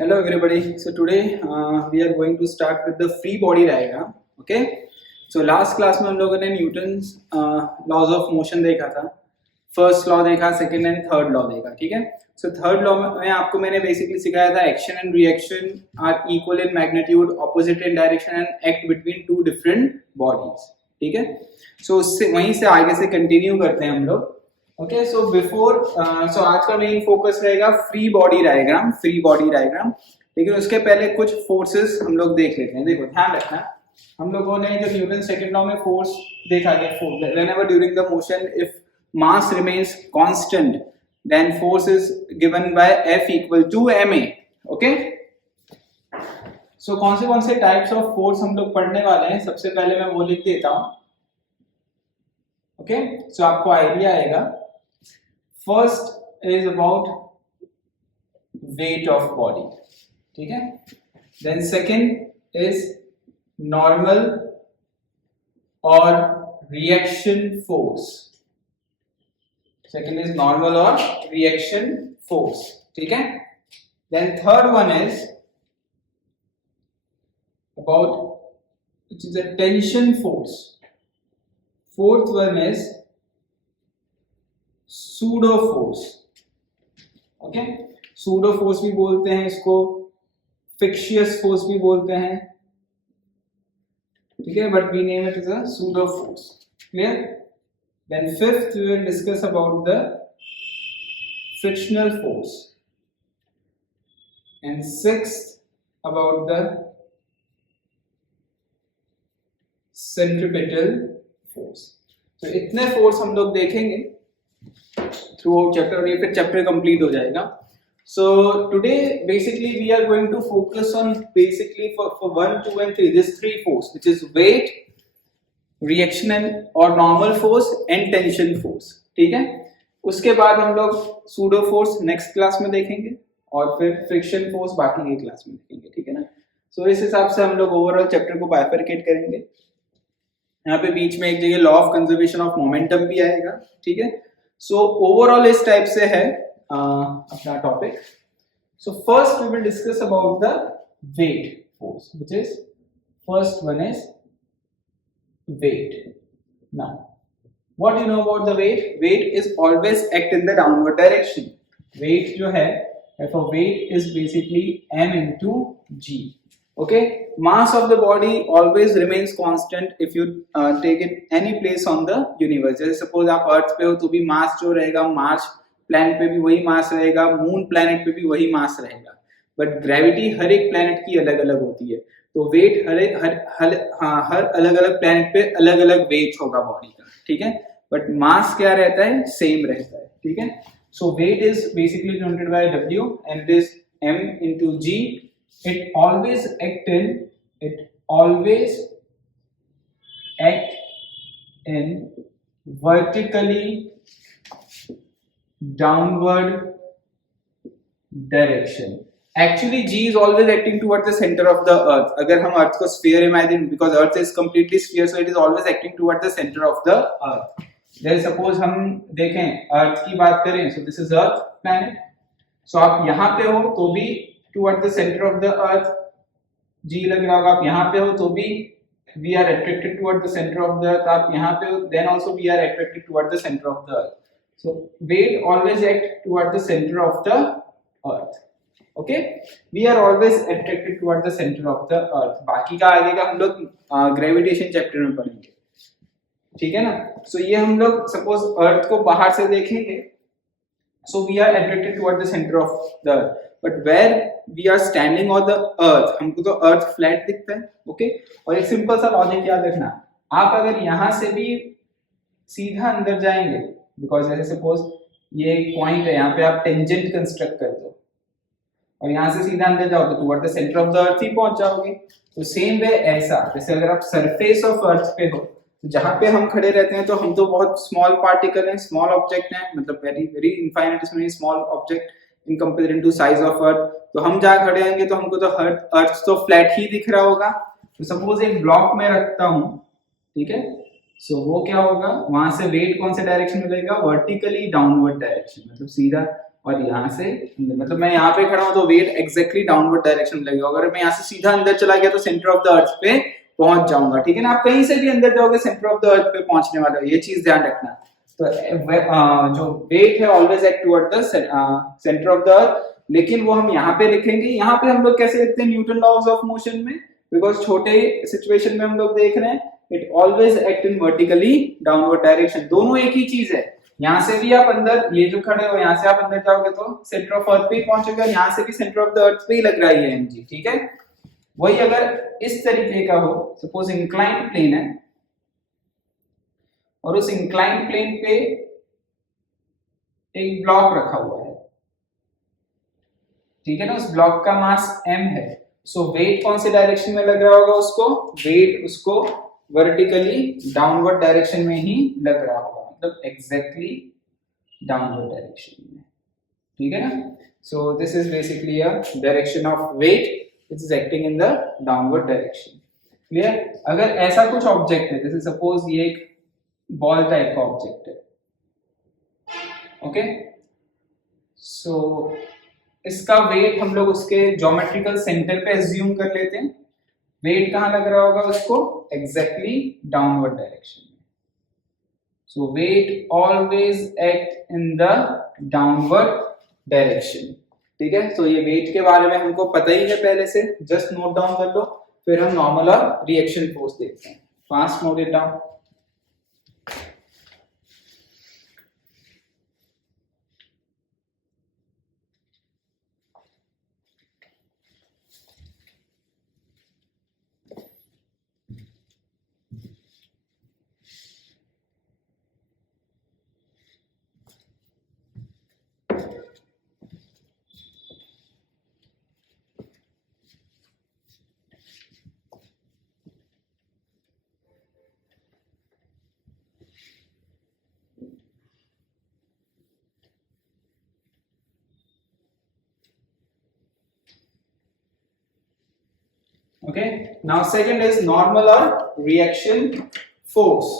Hello everybody. So today we are going to start with the free body diagram. Okay. So last class में हम लोगों ने Newton's laws of motion देखा था. First law देखा, second and third law देखा. ठीक है. सो थर्ड लॉ में आपको मैंने बेसिकली सिखाया था action and reaction are equal in magnitude, opposite in direction and act between two different bodies. ठीक है. सो उससे वहीं से आगे से कंटिन्यू करते हैं हम लोग. ओके. सो बिफोर सो आज का मेन फोकस रहेगा फ्री बॉडी डायग्राम. लेकिन उसके पहले कुछ फोर्सेस हम लोग देख लेते हैं. देखो ध्यान रखना, हम लोगों ने जो न्यूटन सेकंड लॉ में फोर्स देखा गया, whenever during the motion if mass remains constant then force is given by F equal to ma. Okay. So कौन से टाइप्स ऑफ फोर्स हम लोग पढ़ने वाले हैं, सबसे पहले मैं वो लिख देता हूं. ओके. सो आपको आइडिया आएगा. First is about weight of body. ठीक है. देन सेकंड इज नॉर्मल और reaction force. Second is normal और रिएक्शन फोर्स. ठीक है. Then third one is about which is a tension force. Fourth one is pseudo force. Okay. pseudo force भी बोलते हैं इसको, fictitious force भी बोलते हैं. ठीक है. but we name it as a pseudo force. Clear? Then fifth we will discuss about the frictional force, and sixth about the centripetal force. तो इतने फोर्स हम लोग देखेंगे थ्रू आउट चैप्टर और ये फिर चैप्टर कंप्लीट हो जाएगा. So today basically we are going to focus on basically for 1, 2 and 3 this 3 force which is weight, reaction और normal force and tension force. ठीक है. उसके बाद हम लोग सूडो फोर्स नेक्स्ट क्लास में देखेंगे और फिर फ्रिक्शन फोर्स बाकी की क्लास में देखेंगे. ठीक है ना. सो इस हिसाब से हम लोग ओवरऑल चैप्टर को बाइफरकेट करेंगे. यहाँ पे बीच में एक जगह law of conservation of momentum भी आएगा. ठीक है. सो ओवरऑल इस टाइप से है अपना topic. So first we will discuss about the weight force which is first one is weight. Now, what you know about the weight? Weight is always act in the downward direction. Weight जो है, therefore weight is basically m into g. Okay. Mass of the body always remains constant if you take it any place on the universe. जैसे suppose आप अर्थ पे हो तो भी मास जो रहेगा, मार्स प्लैनेट पे भी वही मास रहेगा, मून प्लैनेट पे भी वही मास रहेगा. बट ग्रेविटी हर एक प्लैनेट की अलग अलग होती है. तो वेट हर अलग अलग प्लैनेट पे अलग अलग वेट होगा बॉडी का. ठीक है. बट मास क्या रहता है, सेम रहता है. ठीक है. So weight is basically denoted by W and it is m into g. It always act in vertically downward direction. Actually G is always acting towards the center of the earth. अगर हम अर्थ को sphere imagine, because earth is completely sphere, so it is always acting towards the center of the earth. जैसे suppose हम देखें अर्थ की बात करें, so this is earth planet. so आप यहाँ पे हो तो भी towards the center of the earth G लग रहा होगा. आप यहाँ पे हो तो भी we are attracted towards the center of the earth. आप यहाँ पे हो then also we are attracted towards the center of the earth. So weight always act towards the center of the earth. Okay. We are always attracted towards the center of the earth. बाकी का आगे का हम लोग gravitation chapter में पढ़ेंगे. ठीक है ना. सो ये हम लोग सपोज अर्थ को बाहर से देखेंगे, so we are attracted towards the center of the earth. But where we are standing on the earth, हमको तो अर्थ फ्लैट दिखता है. ओके. और एक सिंपल सा लॉजिक याद रखना, आप अगर यहाँ से भी सीधा अंदर जाएंगे, बिकॉज जैसे सपोज ये एक पॉइंट है, यहाँ पे आप टेंजेंट कंस्ट्रक्ट कर दो और यहाँ से सीधा अंदर जाओ तो toward the centre of the earth ही पहुंच जाओगे. तो सेम वे ऐसा, जैसे अगर आप सरफेस ऑफ अर्थ पे हो तो जहाँ पे हम खड़े रहते हैं तो हम तो बहुत स्मॉल पार्टिकल हैं, स्मॉल ऑब्जेक्ट हैं, मतलब very very infinitesimally small object in comparison to size of earth. तो हम जहाँ खड़े होंगे तो हमको तो अर्थ तो फ्लैट ही दिख रहा होगा. तो सपोज एक ब्लॉक में रखता हूँ. ठीक है. सो वो क्या होगा, वहां से वेट कौन से डायरेक्शन में लगेगा, वर्टिकली डाउनवर्ड डायरेक्शन, मतलब सीधा और यहाँ से मतलब मैं यहाँ पे खड़ा हूँ तो वेट एग्जैक्टली डाउनवर्ड डायरेक्शन में लगेगा। अगर मैं यहाँ से सीधा अंदर चला गया तो सेंटर ऑफ द अर्थ पे पहुंच जाऊंगा, ठीक है ना। आप कहीं से भी अंदर जाओगे सेंटर ऑफ द अर्थ पे पहुंचने वाला है, ये चीज ध्यान रखना। तो जो वेट है always act toward the centre of the अर्थ, लेकिन वो हम यहाँ पे लिखेंगे। यहाँ पे हम लोग कैसे लिखते हैं न्यूटन लॉज ऑफ मोशन में, बिकॉज छोटे सिचुएशन में हम लोग देख रहे हैं it always act in vertically downward direction. दोनों एक ही चीज है। यहाँ से भी आप अंदर, ये जो खड़े हो यहाँ से आप अंदर जाओगे तो सेंटर ऑफ अर्थ पे ही पहुंचोगे, और यहाँ से भी सेंटर ऑफ द अर्थ पे ही लग रहा है ये mg, ठीक है। वही अगर इस तरीके का हो, सपोज इंक्लाइंड प्लेन है और उस इंक्लाइंड प्लेन पे एक ब्लॉक रखा हुआ है, ठीक है ना, उस ब्लॉक का मास m है, सो वेट कौन से डायरेक्शन में लग रहा होगा उसको, वेट उसको वर्टिकली डाउनवर्ड डायरेक्शन में ही लग रहा होगा, मतलब एग्जैक्टली डाउनवर्ड डायरेक्शन में, ठीक है ना। So this is basically a direction of weight which is acting in the downward direction, clear। अगर ऐसा कुछ ऑब्जेक्ट है, जैसे सपोज ये एक बॉल टाइप का ऑब्जेक्ट है, ओके, सो इसका वेट हम लोग उसके ज्योमेट्रिकल सेंटर पे एज्यूम कर लेते हैं। वेट कहां लग रहा होगा उसको, एग्जैक्टली डाउनवर्ड डायरेक्शन में। So weight always act in the downward direction, ठीक है। तो ये वेट के बारे में हमको पता ही है पहले से, जस्ट नोट डाउन कर लो। फिर हम नॉर्मल और रिएक्शन फोर्स देखते हैं, fast note it down. Okay, now second is normal or reaction force।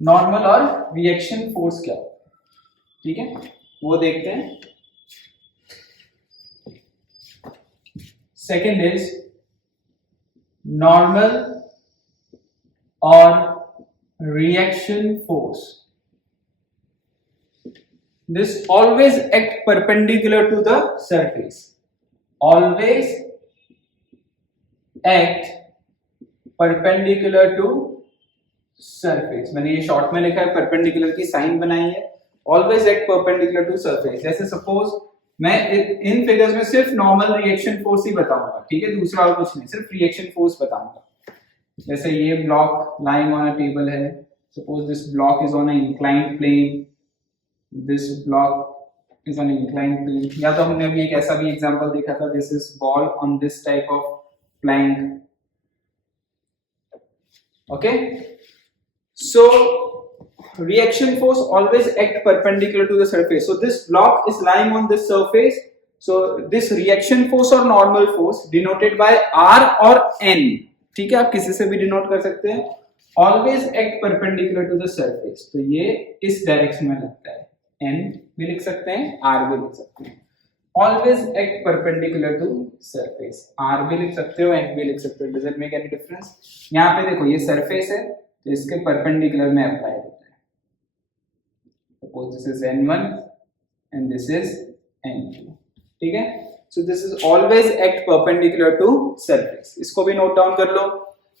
Normal और रिएक्शन फोर्स क्या है, ठीक है, वो देखते हैं। सेकेंड इज नॉर्मल और reaction force. This always act perpendicular to the surface, always act perpendicular to surface। मैंने ये शॉर्ट में लिखा है, परपेंडिकुलर की साइन बनाई है, always act perpendicular to surface। जैसे सपोज मैं इन फिगर्स में सिर्फ नॉर्मल रिएक्शन फोर्स ही बताऊंगा, ठीक है, दूसरा और कुछ नहीं, सिर्फ रिएक्शन फोर्स बताऊंगा। जैसे ये block lying on a table है, suppose this block is on a inclined plane, this block is on inclined plane. या तो हमने अभी एक ऐसा भी एग्जांपल देखा था, this is ball on this type of plank, okay। So reaction force always act perpendicular to the surface, so this block is lying on this surface, so this reaction force or normal force denoted by R or N, ठीक है, आप किसी से भी denote कर सकते हैं, always act perpendicular to the surface। तो ये इस डायरेक्शन में लगता है, N भी लिख सकते हैं, R भी लिख सकते हैं। Always act perpendicular to surface, R भी लिख सकते हो, N भी लिख सकते हो, doesn't make any difference। यहाँ पे देखो ये surface है तो इसके perpendicular में अप्लाई होता है। Suppose this is N1 and this is N2, ठीक है। So this is always act perpendicular to surface, इसको भी नोट डाउन कर लो।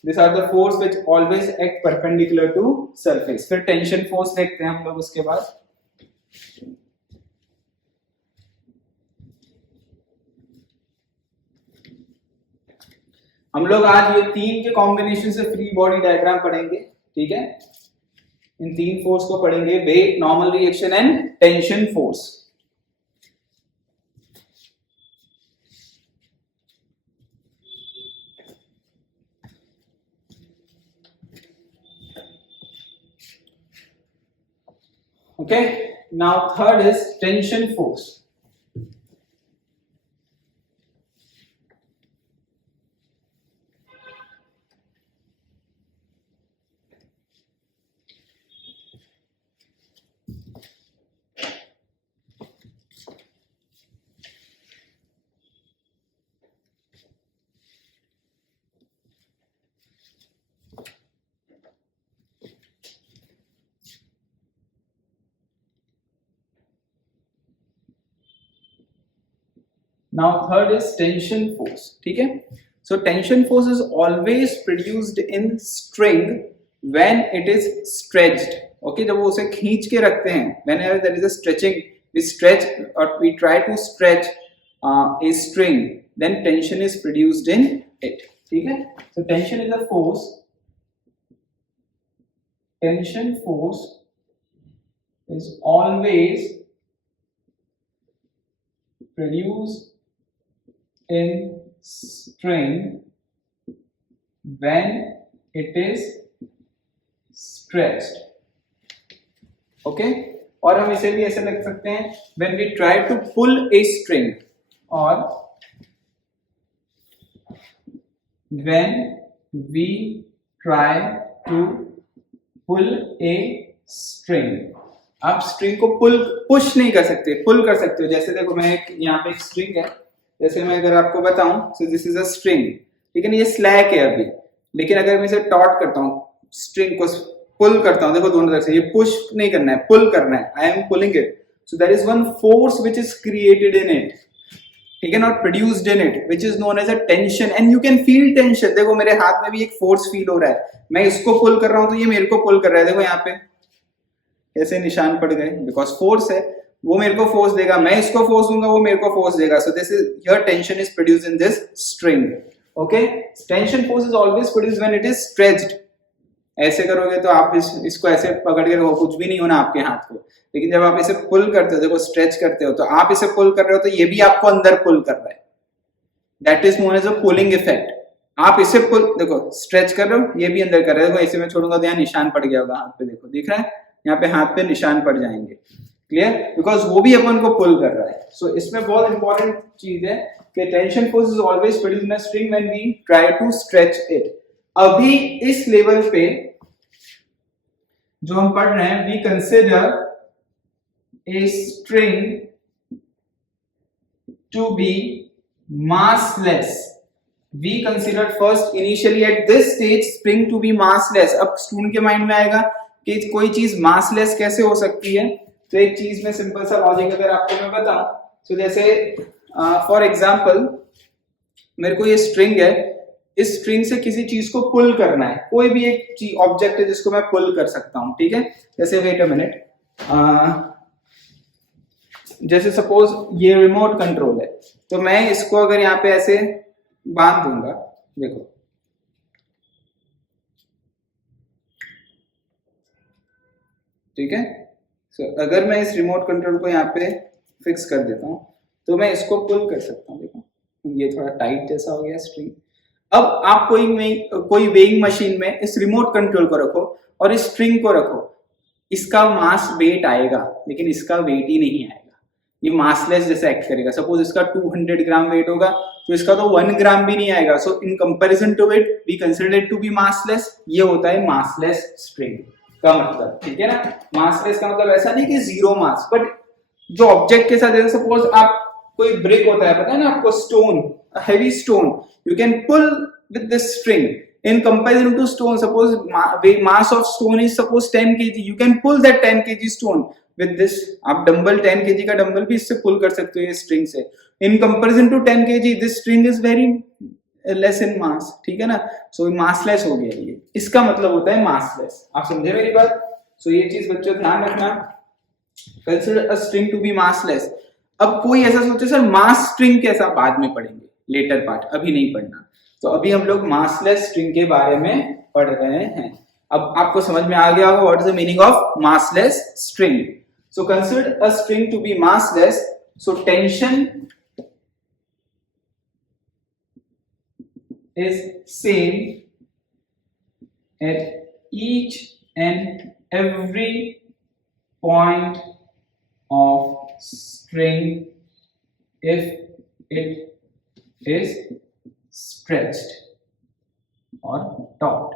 These are the force which always act perpendicular to surface। फिर tension force देखते हैं हम लोग उसके बाद। हम लोग आज ये तीन के कॉम्बिनेशन से फ्री बॉडी डायग्राम पढ़ेंगे, ठीक है। इन तीन फोर्स को पढ़ेंगे, weight, normal reaction and tension force. Okay, now third is tension force. Now third is tension force, ठीक है। So tension force is always produced in string when it is stretched, okay. जब वो उसे खींच के रखते हैं, whenever there is a stretching, we stretch और we try to stretch a string, then tension is produced in it, ठीक है। So tension is a force, tension force is always produced in string when it is stretched, okay। और हम इसे भी ऐसे लिख सकते हैं, when we try to pull a string or when we try to pull a string। आप string को पुश नहीं कर सकते, पुल कर सकते हो। जैसे देखो मैं यहाँ पे एक स्ट्रिंग है, जैसे मैं अगर आपको बताऊं, सो दिस इज अ स्ट्रिंग, ठीक है ना, ये स्लैक है अभी, लेकिन अगर मैं इसे टॉट करता हूँ, स्ट्रिंग को पुल करता हूँ, देखो दोनों तरफ से, ये पुश नहीं करना है, पुल करना है, I am pulling it, so there is one force which is created in it, ठीक है, not produced in it, which is known as a tension, and you can feel tension. देखो मेरे हाथ में भी एक फोर्स फील हो रहा है, मैं इसको पुल कर रहा हूं तो ये मेरे को पुल कर रहा है, देखो यहाँ पे ऐसे निशान पड़ गए, बिकॉज फोर्स है, वो मेरे को फोर्स देगा, मैं इसको फोर्स दूंगा, वो मेरे को फोर्स देगा। सो this is your tension is produced in this string, okay. Tension force is always produced when it is stretched. ऐसे करोगे तो आप इसको ऐसे पकड़ के रखो, कुछ भी नहीं होना आपके हाथ को, लेकिन जब आप इसे पुल करते हो, देखो स्ट्रेच करते हो, तो आप इसे पुल कर रहे हो तो ये भी आपको अंदर पुल कर रहा है, that is known as a pulling effect. आप इसे पुल, देखो स्ट्रेच कर रहे हो, ये भी अंदर कर रहे हो, देखो ऐसे में छोड़ूंगा तो यहाँ निशान पड़ गया होगा हाथ पे, देखो दिख रहा है, यहाँ पे हाथ पे निशान पड़ जाएंगे, क्लियर, बिकॉज वो भी अपन को पुल कर रहा है। सो इसमें बहुत इंपॉर्टेंट चीज है कि tension force is always produced in a string when we try to stretch it. अभी इस लेवल पे जो हम पढ़ रहे हैं, we consider a string to be massless। We considered first initially at this stage string to be massless। अब student के माइंड में आएगा कि कोई चीज massless कैसे हो सकती है, तो एक चीज में सिंपल सा लॉजिक अगर आपको मैं बताऊं, तो जैसे फॉर एग्जांपल मेरे को ये स्ट्रिंग है, इस स्ट्रिंग से किसी चीज को पुल करना है, कोई भी एक ऑब्जेक्ट है जिसको मैं पुल कर सकता हूं, ठीक है। जैसे वेट अ मिनट, जैसे सपोज ये रिमोट कंट्रोल है, तो मैं इसको अगर यहाँ पे ऐसे बांध दूंगा, देखो ठीक है। सो अगर मैं इस रिमोट कंट्रोल को यहाँ पे फिक्स कर देता हूँ तो मैं इसको पुल कर सकता हूँ, देखो ये थोड़ा टाइट जैसा हो गया स्ट्रिंग। अब आप कोई वेइंग मशीन में इस रिमोट कंट्रोल को रखो और इस स्ट्रिंग को रखो, इसका मास वेट आएगा लेकिन इसका वेट ही नहीं आएगा, ये मासलेस जैसे एक्ट करेगा। सपोज इसका 200 ग्राम वेट होगा तो इसका तो 1 ग्राम भी नहीं आएगा। So in comparison to it we consider it to be massless. ये होता है मासलेस स्ट्रिंग का मतलब, ठीक है ना। मासलेस का मतलब ऐसा नहीं कि जीरो मास, बट जो ऑब्जेक्ट के साथ, जैसे सपोज आप कोई ब्रिक होता है, पता है ना आपको, stone, heavy stone, you can pull with this string in comparison to stone. Suppose mass of stone is suppose 10 kg, you can pull that 10 kg stone with this। आप डंबल 10 kg का dumbbell भी इससे पुल कर सकते हो ये string से। in comparison to 10 kg this string is very less in mass, ठीक है ना। so massless हो गया ये, इसका मतलब होता है massless। आप समझे मेरी बात। so ये चीज बच्चों ध्यान रखना, consider a string to be massless। अब कोई ऐसा सोचे सर मास स्ट्रिंग कैसा, बाद में पढ़ेंगे, लेटर पार्ट, अभी नहीं पढ़ना। तो अभी हम लोग मासलेस स्ट्रिंग के बारे में पढ़ रहे हैं। अब आपको समझ में आ गया होगा what is the meaning of massless string. So consider a string to be massless. So tension is same at each end every point of string if it is stretched or taut,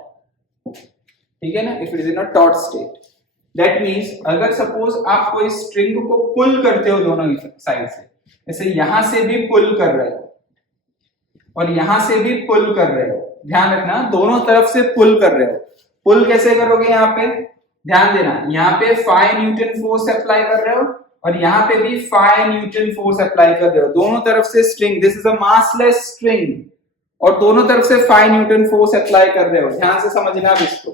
ठीक है ना। if it is in a taut state, that means अगर suppose आप कोई string को पुल करते हो दोनों साइड से, जैसे यहां से भी पुल कर रहे हो और यहां से भी पुल कर रहे हो, ध्यान रखना दोनों तरफ से पुल कर रहे हो। पुल कैसे करोगे, यहाँ पे ध्यान देना, यहाँ पे 5 न्यूटन फोर्स अप्लाई कर रहे हो और यहाँ पे भी 5 न्यूटन फोर्स अप्लाई कर रहे हो, दोनों तरफ से string, this is a massless string, और दोनों तरफ से 5 न्यूटन फोर्स अप्लाई कर रहे हो। ध्यान से समझना आप इसको।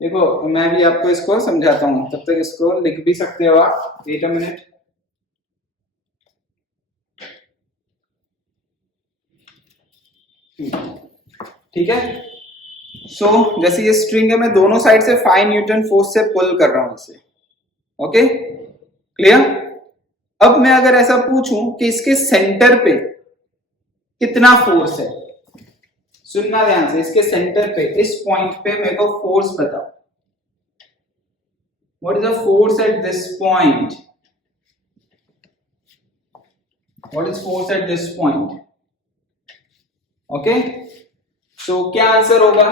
देखो मैं भी आपको इसको समझाता हूँ, तब तक इसको लिख भी सकते हो आप। Wait a minute. ठीक है, सो जैसे ये स्ट्रिंग है, मैं दोनों साइड से 5 न्यूटन फोर्स से पुल कर रहा हूं इसे। Okay, clear? अब मैं अगर ऐसा पूछूं कि इसके सेंटर पे कितना फोर्स है, सुनना ध्यान से, इसके सेंटर पे, इस पॉइंट पे मेरे को फोर्स बताओ। What is the force at this point? What is force at this point? Okay, so क्या आंसर होगा?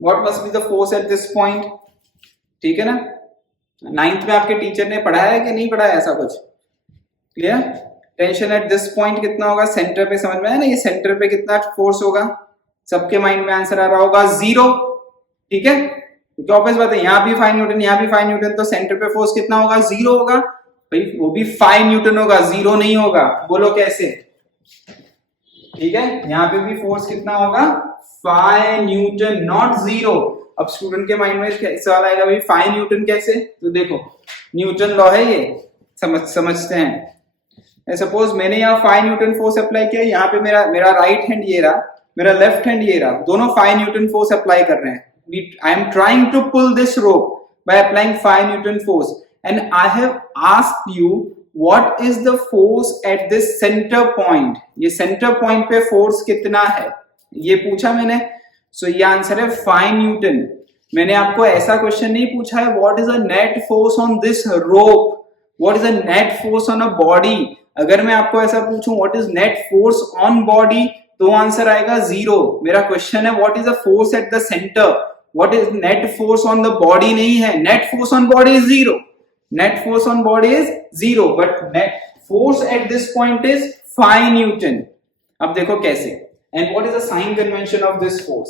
What must be the force at this point? ठीक है ना, 9th में आपके टीचर ने पढ़ाया है कि नहीं पढ़ाया ऐसा कुछ? Clear? Tension eight this point कितना होगा? सेंटर पे समझ में आया ना, ये सेंटर पे कितना फोर्स होगा? सबके माइंड में आंसर आ रहा होगा 0। ठीक है, क्योंकि ऑब्वियस बात है, यहाँ भी 5 न्यूटन, यहाँ भी 5 न्यूटन, तो सेंटर पे फोर्स कितना होगा? 0 होगा भाई, वो भी 5 न्यूटन होगा, 0 नहीं होगा। बोलो कैसे? ठीक है, यहाँ पे भी फोर्स कितना होगा? 5 न्यूटन, नॉट 0। अब स्टूडेंट के माइंड में सवाल आएगा भाई 5 न्यूटन कैसे? तो देखो न्यूटन लॉ है ये, समझते हैं। सपोज मैंने यहाँ 5 न्यूटन फोर्स अप्लाई किया, यहाँ पे मेरा राइट हैंड ये रहा, मेरा लेफ्ट हैंड ये रहा, दोनों 5 न्यूटन फोर्स अप्लाई कर रहे हैं। I am trying to pull this rope by applying 5 newton force, and I have asked you what is the force at this centre point. ये सेंटर पॉइंट पे force कितना है ये पूछा मैंने। सो ये आंसर है 5 न्यूटन। मैंने आपको ऐसा क्वेश्चन नहीं पूछा है what is a net force on this rope, what is a net force on a body. अगर मैं आपको ऐसा पूछूं what is net force on body, तो आंसर आएगा 0। मेरा क्वेश्चन है what is the force at the centre, what is net force on the body नहीं है। Net force on body is 0, net force on body is 0, but net force at this point is 5 newton. अब देखो कैसे, and what is the sign convention of this force.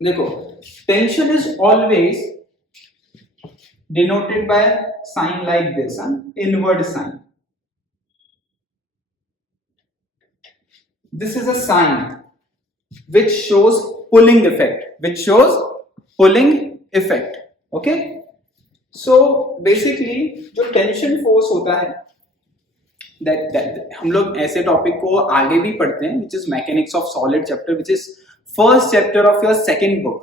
देखो tension is always denoted by sign like this, inward sign. This is a sign which shows pulling effect, okay? So basically जो tension force होता है, that हम लोग ऐसे topic को आगे भी पढ़ते हैं, which is mechanics of solid chapter, which is first chapter of your second book।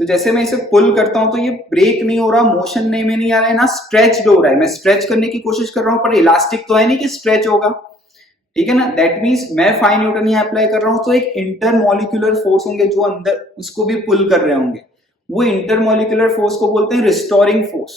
तो जैसे मैं इसे पुल करता हूं तो ये ब्रेक नहीं हो रहा, मोशन में नहीं आ रहा है, ना स्ट्रेच हो रहा है। मैं स्ट्रेच करने की कोशिश कर रहा हूं पर इलास्टिक तो है नहीं कि स्ट्रेच होगा। ठीक है ना, दैट मींस मैं 5 न्यूटन यहाँ अप्लाई कर रहा हूं तो एक इंटरमोलिकुलर फोर्स होंगे जो अंदर उसको भी पुल कर रहे होंगे। वो इंटरमोलिकुलर फोर्स को बोलते हैं रिस्टोरिंग फोर्स।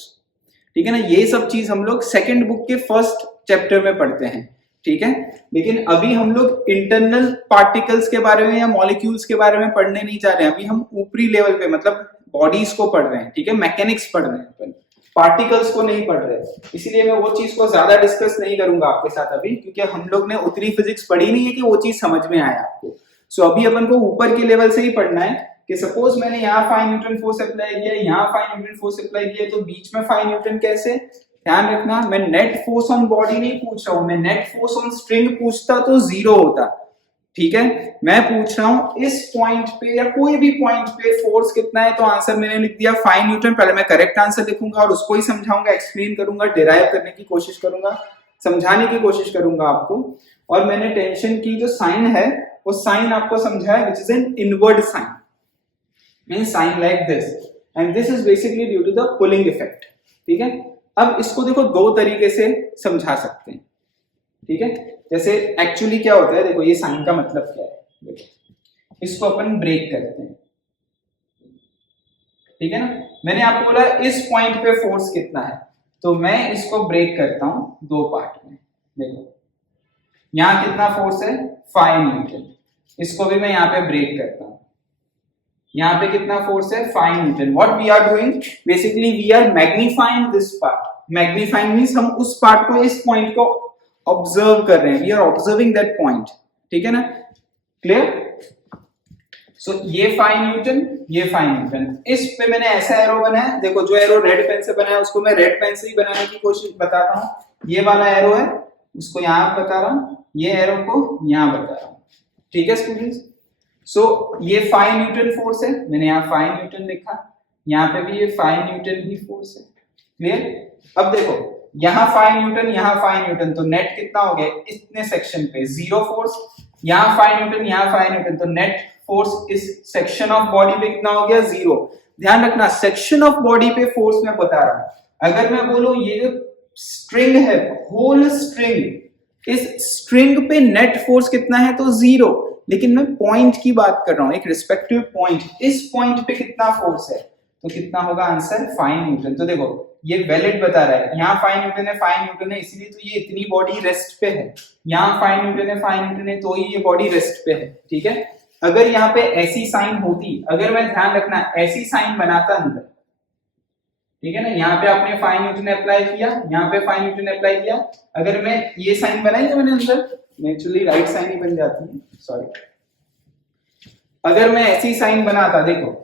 ठीक है ना, ये सब चीज हम लोग सेकेंड बुक के फर्स्ट चैप्टर में पढ़ते हैं। ठीक है, लेकिन अभी हम लोग इंटरनल पार्टिकल्स के बारे में या मॉलिक्यूल्स के बारे में पढ़ने नहीं जा रहे हैं। अभी हम ऊपरी लेवल पे मतलब बॉडीज को पढ़ रहे हैं। ठीक है, मैकेनिक्स पढ़ रहे हैं, पार्टिकल्स को नहीं पढ़ रहे। इसीलिए मैं वो चीज को ज्यादा डिस्कस नहीं करूंगा आपके साथ अभी, क्योंकि हम लोग ने उतनी फिजिक्स पढ़ी नहीं है कि वो चीज समझ में आए आपको। सो अभी अपन को ऊपर के लेवल से ही पढ़ना है कि सपोज मैंने यहाँ 5 न्यूटन फोर्स अप्लाई किया, यहाँ 5 न्यूटन फोर्स अप्लाई किया, तो बीच में 5 न्यूटन कैसे? ध्यान रखना, मैं नेट फोर्स ऑन बॉडी नहीं पूछ रहा हूं, मैं नेट फोर्स ऑन स्ट्रिंग पूछता तो 0 होता। ठीक है, मैं पूछ रहा हूं इस पॉइंट पे या कोई भी पॉइंट पे फोर्स कितना है, तो आंसर मैंने लिख दिया 5 न्यूटन। पहले मैं करेक्ट आंसर लिखूंगा और उसको ही समझाऊंगा, एक्सप्लेन करूंगा, डिराइव करने की कोशिश करूंगा, समझाने की कोशिश करूंगा आपको। और मैंने टेंशन की जो साइन है वो साइन आपको समझाया, which is an inward sign, means sign like this, and this is basically due to the pulling effect. ठीक है, अब इसको देखो दो तरीके से समझा सकते हैं। ठीक है, जैसे एक्चुअली क्या होता है, देखो ये साइन का मतलब क्या है, देखो इसको अपन ब्रेक करते हैं। ठीक है ना, मैंने आपको बोला इस पॉइंट पे फोर्स कितना है, तो मैं इसको ब्रेक करता हूं 2 पार्ट में। देखो यहां कितना फोर्स है? 5 न्यूटन। इसको भी मैं यहाँ पे ब्रेक करता हूं, यहाँ पे कितना फोर्स है? 5 newton. What we are doing, basically we are magnifying this part. Magnifying means हम उस पार्ट को, इस पॉइंट को ऑब्जर्व कर रहे हैं, we are observing that point. ठीक है ना, क्लियर? सो ये 5 न्यूटन, ये 5 न्यूटन। इस पे मैंने ऐसा एरो बनाया, देखो जो एरो रेड पेन से बनाया उसको मैं रेड पेन से ही बनाने की कोशिश बताता हूं। ये वाला एरो है उसको यहाँ बता रहा हूँ, ये एरो को यहाँ बता रहा हूँ, ठीक है स्टूडेंट्स। सो ये 5 न्यूटन फोर्स है, मैंने यहाँ 5 न्यूटन लिखा, यहाँ पे भी ये 5 न्यूटन ही फोर्स है, क्लियर। अब देखो यहाँ 5 न्यूटन, यहाँ 5 न्यूटन, तो नेट कितना हो गया इतने सेक्शन पे, 0 फोर्स। यहाँ 5 न्यूटन, यहाँ 5 न्यूटन, तो नेट फोर्स इस सेक्शन ऑफ बॉडी पे कितना हो गया, 0। ध्यान रखना सेक्शन ऑफ बॉडी पे फोर्स मैं बता रहा हूं। अगर मैं बोलूं ये जो स्ट्रिंग है, होल स्ट्रिंग, इस स्ट्रिंग पे नेट फोर्स कितना है, तो 0। लेकिन मैं पॉइंट की बात कर रहा हूं, एक रिस्पेक्टिव पॉइंट, इस पॉइंट पे कितना फोर्स है, तो कितना होगा आंसर 5 न्यूटन। तो देखो ये वैलिड बता रहा है, यहाँ 5 न्यूटन है, 5 न्यूटन है, इसलिए तो ये इतनी बॉडी रेस्ट पे है। यहाँ 5 न्यूटन है, 5 न्यूटन है, तो ही ये बॉडी रेस्ट पे है, ठीक है। अगर यहाँ पे ऐसी साइन होती, अगर मैं ध्यान रखना ऐसी साइन बनाता अंदर, ठीक है ना, यहाँ पे आपने 5 न्यूटन अप्लाई किया, यहाँ पे 5 न्यूटन अप्लाई किया, अगर मैं ये साइन बनाई तो मैंने अंदर, नेचुरली राइट साइन ही बन जाती है, सॉरी। अगर मैं ऐसी साइन बनाता, देखो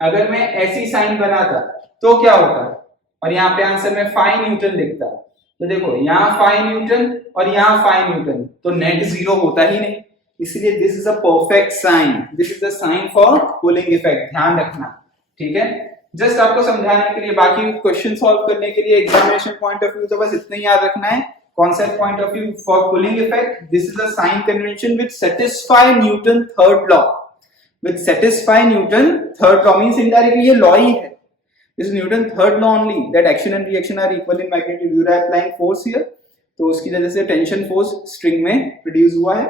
अगर मैं ऐसी साइन बनाता तो क्या होता, और यहाँ पे आंसर में 5 न्यूटन लिखता, तो देखो यहाँ 5 न्यूटन और यहाँ 5 न्यूटन, तो नेट 0 होता ही नहीं, इसलिए this is a perfect sign, this is the sign for pulling effect, ध्यान रखना, ठीक है। जस्ट आपको समझाने के लिए, बाकी क्वेश्चन सॉल्व करने के लिए एग्जामिनेशन पॉइंट ऑफ व्यू तो बस इतना ही याद रखना है, concept point of view for pulling effect, this is a sign convention which satisfy Newton third law, which satisfy Newton third law, means indirectly ये लॉ ही है, this is Newton third law only, that action and reaction are equal in magnitude, you are applying force here, तो उसकी वजह से tension force string में produce हुआ है।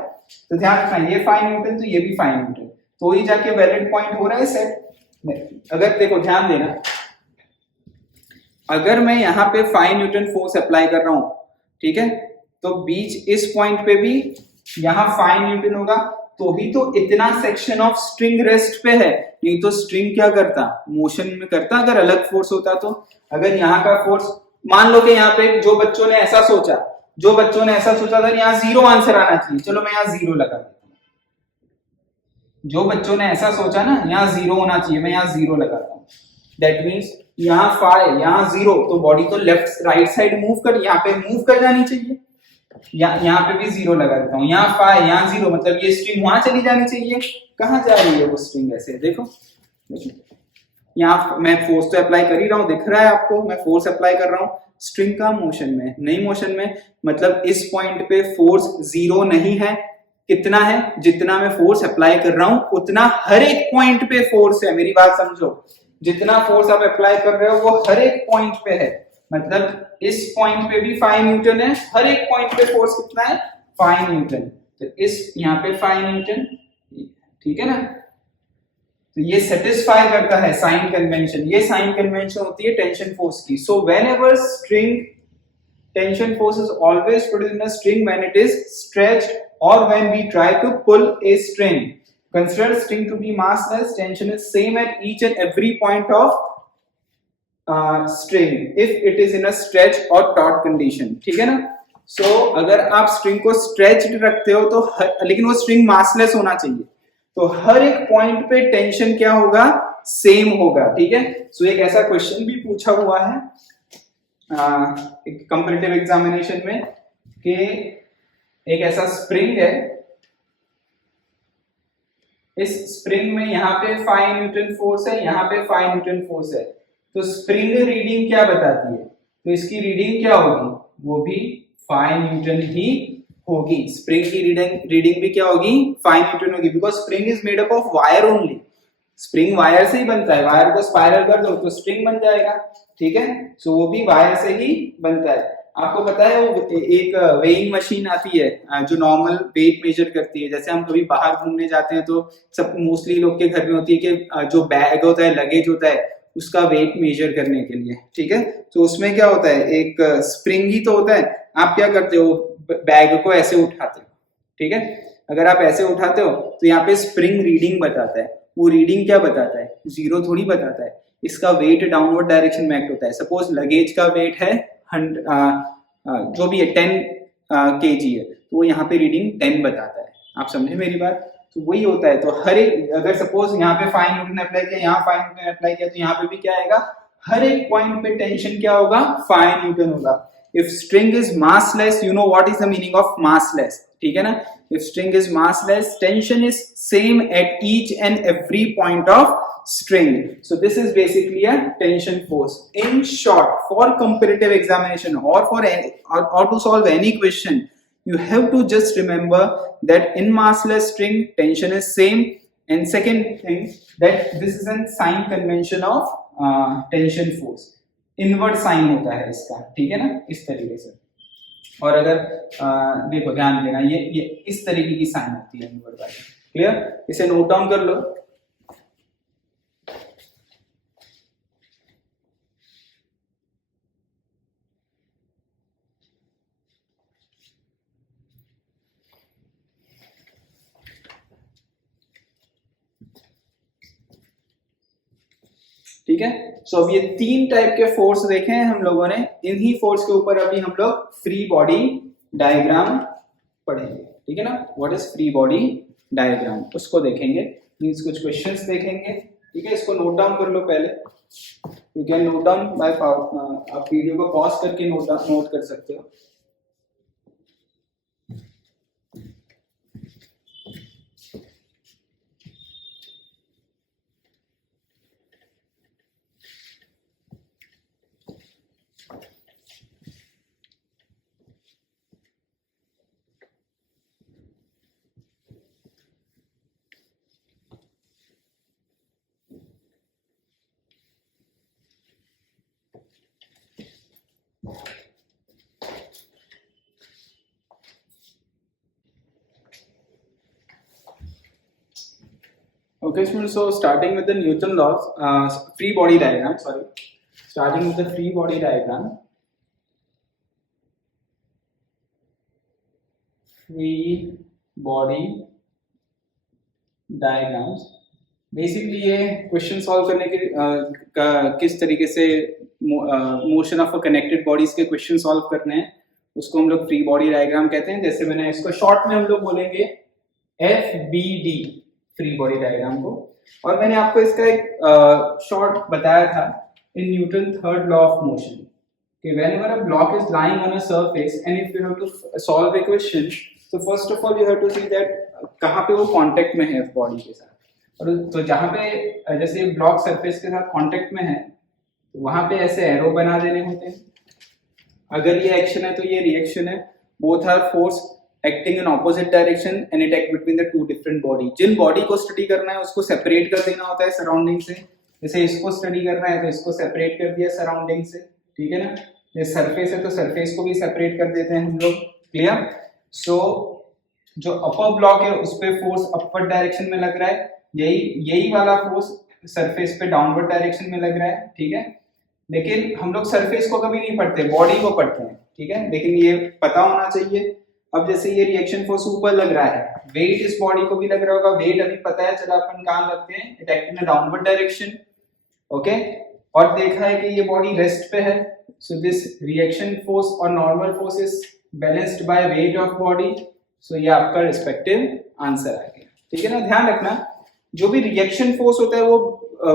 तो ध्यान रखना ये 5 न्यूटन, तो ये भी 5 न्यूटन, तो ही जाके वैलिड पॉइंट हो रहा है सेट। अगर देखो ध्यान देना, अगर मैं यहाँ पे 5 न्यूटन फोर्स अप्लाई कर रहा हूं, ठीक है, तो बीच इस पॉइंट पे भी यहाँ 5 न्यूटन होगा, तो ही तो इतना सेक्शन ऑफ स्ट्रिंग रेस्ट पे है, नहीं तो स्ट्रिंग क्या करता, मोशन में करता। अगर अलग फोर्स होता तो, अगर यहाँ का फोर्स, मान लो कि यहाँ पे जो बच्चों ने ऐसा सोचा था यहाँ 0 आंसर आना चाहिए, चलो मैं यहाँ 0 लगा देता हूँ। जो बच्चों ने ऐसा सोचा ना यहाँ 0 होना चाहिए, मैं यहाँ 0 लगाता हूँ, दैट मीन्स यहाँ 5 यहाँ 0, तो बॉडी तो लेफ्ट राइट साइड मूव कर, यहाँ पे मूव कर जानी चाहिए, यहाँ पे भी 0 लगा देता हूँ, यहाँ 5 यहाँ 0, मतलब ये स्ट्रिंग वहां चली जानी चाहिए। कहाँ जा रही है वो स्ट्रिंग, ऐसे देखो, यहाँ मैं फोर्स तो अप्लाई कर ही रहा हूँ, दिख रहा है आपको, मैं फोर्स अप्लाई कर रहा हूँ, स्ट्रिंग का मोशन में नहीं, मोशन में, मतलब इस पॉइंट पे फोर्स 0 नहीं है, कितना है, जितना मैं फोर्स अप्लाई कर रहा हूँ उतना हर एक पॉइंट पे फोर्स है। मेरी बात समझो, जितना फोर्स आप अप्लाई कर रहे हो वो हर एक पॉइंट पे है, मतलब इस पॉइंट पे भी 5 न्यूटन है, हर एक पॉइंट पे फोर्स कितना है 5 न्यूटन, तो इस यहाँ पे 5 न्यूटन, ठीक है ना। तो ये सेटिस्फाई करता है साइन कन्वेंशन, ये साइन कन्वेंशन होती है टेंशन फोर्स की। So whenever string tension force is always produced in a string when it is stretched or when we try to pull a string. Consider string to be massless, tension is same at each and every point of string if it is in a stretch or taut condition, ठीक है ना। So अगर आप string को stretched रखते हो तो लेकिन वो string massless होना चाहिए, तो हर एक पॉइंट पे टेंशन क्या होगा, सेम होगा, ठीक है। So एक ऐसा क्वेश्चन भी पूछा हुआ है एक कंपैरेटिव एग्जामिनेशन में कि एक ऐसा स्प्रिंग है, इस स्प्रिंग में यहाँ पे 5 न्यूटन फोर्स है, यहाँ पे 5 न्यूटन फोर्स है, तो स्प्रिंग रीडिंग क्या बताती है, तो इसकी रीडिंग क्या होगी, वो भी 5 न्यूटन ही होगी। स्प्रिंग की रीडिंग भी क्या होगी, 5 न्यूटन होगी, because spring is made up of wire only, spring wire से ही बनता है, वायर को स्पाइरल कर दो तो स्प्रिंग बन जाएगा, ठीक है। सो वो भी वायर से ही बनता है। आपको पता है वो एक वेइंग मशीन आती है जो नॉर्मल वेट मेजर करती है, जैसे हम कभी बाहर घूमने जाते हैं तो सब मोस्टली लोग के घर में होती है कि जो बैग होता है, लगेज होता है, उसका वेट मेजर करने के लिए, ठीक है। तो उसमें क्या होता है, एक स्प्रिंग ही तो होता है, आप क्या करते हो, बैग को ऐसे उठाते हो, ठीक है। अगर आप ऐसे उठाते हो तो यहाँ पे स्प्रिंग रीडिंग बताता है, वो रीडिंग क्या बताता है, 0 थोड़ी बताता है, इसका वेट डाउनवर्ड डायरेक्शन में एक्ट होता है। सपोज लगेज का वेट है जो भी है 10 kg है, तो वो यहाँ पे रीडिंग 10 बताता है, आप समझे मेरी बात। तो वही होता है, तो हर एक, अगर सपोज यहाँ पे 5 न्यूटन अप्लाई किया, यहाँ 5 न्यूटन अप्लाई किया, तो यहाँ पे भी क्या आएगा, हर एक पॉइंट पे टेंशन क्या होगा, 5 न्यूटन होगा। If string is massless, you know what is the meaning of massless, ठीक है ना। If string is massless, tension is same at each end every point of string. So this is basically a tension force. In short, for competitive examination or or to solve any question, you have to just remember that in massless string tension is same, and second thing that this is a sign convention of tension force. Inward sign होता है इसका, ठीक है ना, इस तरीके से। और अगर देखो ध्यान देना, ये इस तरीके की साइन होती है इनवर्ड वाली, क्लियर। इसे नोट डाउन कर लो। ठीक है। सो अब ये 3 टाइप के फोर्स देखे हैं हम लोगों ने। इन्हीं फोर्स के ऊपर अभी हम लोग फ्री बॉडी डायग्राम पढ़ेंगे, ठीक है ना। What is free body diagram, उसको देखेंगे, मींस कुछ क्वेश्चंस देखेंगे, ठीक है। इसको नोट डाउन कर लो पहले। You can note down by, आप वीडियो को पॉज करके नोट कर सकते हो। Okay, so starting with the Newton laws, free body diagram. Sorry, starting with the free body diagram. Free body diagrams. Basically, ये question solve करने के किस तरीके से मोशन ऑफ कनेक्टेड बॉडीज के क्वेश्चन सॉल्व करने हैं, उसको हम लोग फ्री बॉडी डायग्राम कहते हैं। जैसे मैंने इसको शॉर्ट में हम लोग बोलेंगे FBD, फ्री बॉडी डायग्राम को। और मैंने आपको इसका एक शॉर्ट बताया था in Newton third law of motion कि whenever a block is lying on a surface and if you have to solve a question, so first of all you have to see that कहाँ पे वो contact में है body के साथ। और तो जहाँ पे जैसे ब्लॉक सरफेस के साथ कांटेक्ट में है, तो वहां पे ऐसे एरो बना देने होते हैं। अगर ये एक्शन है तो ये रिएक्शन है। Both are force acting in opposite direction and it act between the two different body. जिन बॉडी को स्टडी करना है उसको सेपरेट कर देना होता है सराउंडिंग से। जैसे इसको स्टडी करना है तो इसको सेपरेट कर दिया सराउंडिंग से, ठीक है ना। ये सरफेस है तो सरफेस को भी सेपरेट कर देते हैं हम लोग, क्लियर। सो जो अपर ब्लॉक है उस पे फोर्स अपवर्ड डायरेक्शन में लग रहा है, यही वाला फोर्स सरफेस पे डाउनवर्ड डायरेक्शन में लग रहा है, ठीक है। लेकिन हम लोग सरफेस को कभी नहीं पढ़ते, बॉडी को पढ़ते हैं, ठीक है। लेकिन ये पता होना चाहिए। अब जैसे ये रिएक्शन फोर्स ऊपर लग रहा है, वेट इस बॉडी को भी लग रहा होगा, वेट अभी पता है चला अपन कहाँ लगते हैं, it act in a downward direction, okay. और देखा है कि ये बॉडी रेस्ट पे है, सो दिस रिएक्शन फोर्स और normal force is balanced by weight of body. So ये आपका रिस्पेक्टिव आंसर आ गया, ठीक है ना। ध्यान रखना जो भी रिएक्शन फोर्स होता है वो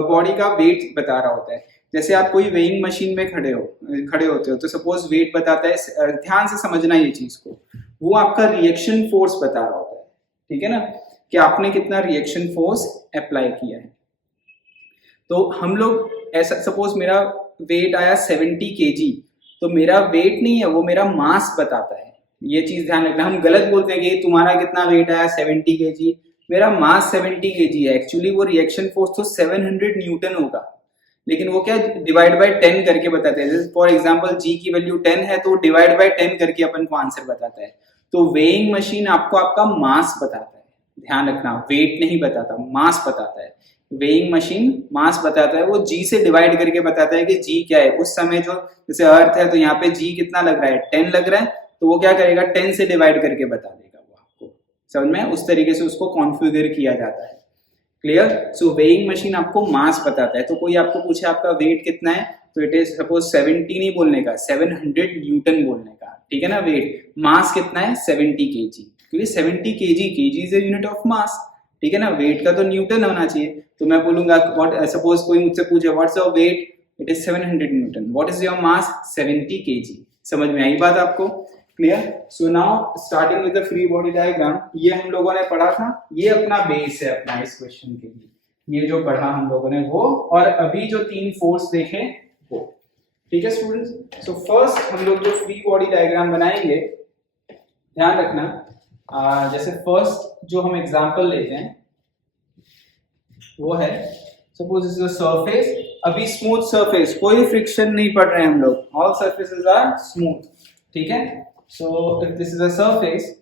बॉडी का वेट बता रहा होता है। जैसे आप कोई वेइंग मशीन में खड़े होते हो तो सपोज वेट बताता है, ध्यान से समझना ये चीज को, वो आपका रिएक्शन फोर्स बता रहा होता है, ठीक है ना, कि आपने कितना रिएक्शन फोर्स अप्लाई किया है। तो हम लोग ऐसा सपोज मेरा वेट आया 70 kg, तो मेरा वेट नहीं है, वो मेरा मास बताता है। ये चीज ध्यान रखना। हम गलत बोलते हैं कि तुम्हारा कितना वेट आया 70 kg, मेरा मास 70 kg है, एक्चुअली वो रिएक्शन फोर्स तो 700 न्यूटन होगा, लेकिन वो क्या डिवाइड बाय 10 करके बताते हैं। फॉर एग्जांपल जी की वैल्यू 10 है तो डिवाइड बाय 10 करके अपन को आंसर बताता है। तो वेइंग मशीन आपको आपका मास बताता है, ध्यान रखना, वेट नहीं बताता, मास बताता है। वेइंग मशीन मास बताता है, वो जी से डिवाइड करके बताता है कि जी क्या है उस समय। जो जैसे अर्थ है तो यहाँ पे जी कितना लग रहा है, 10 लग रहा है, तो वो क्या करेगा 10 से डिवाइड करके बता देगा वो आपको, समझ में। उस तरीके से उसको कॉन्फ़िगर किया जाता है, क्लियर। सो वेइंग मशीन आपको मास बताता है। तो कोई आपको पूछे आपका वेट कितना है, तो इट इज सपोज 70 नहीं बोलने का, 700 न्यूटन बोलने का, ठीक है ना। वेट मास कितना है 70 kg, क्योंकि 70 kg is a unit of mass, ठीक है ना। वेट का तो न्यूटन होना चाहिए। तो मैं बोलूंगा सपोज कोई मुझसे पूछे what's your weight, it is 700 Newton. What is your mass? 70 kg। समझ में आई बात आपको? Clear? So now starting with the free body diagram, ये हम लोगों ने पढ़ा था, ये अपना बेस है अपना इस क्वेश्चन के लिए, ये जो पढ़ा हम लोगों ने वो, और अभी जो 3 फोर्स देखे वो। ठीक है स्टूडेंट्स? सो फर्स्ट हम लोग जो फ्री बॉडी डायग्राम बनाएंगे, ध्यान रखना, जैसे फर्स्ट जो हम एग्जांपल लेते हैं वो है, suppose this is a surface, अभी स्मूथ सरफेस, कोई फ्रिक्शन नहीं पड़ रहे हैं हम लोग, ऑल सरफेसेस आर स्मूथ। ठीक है? So if this is a surface,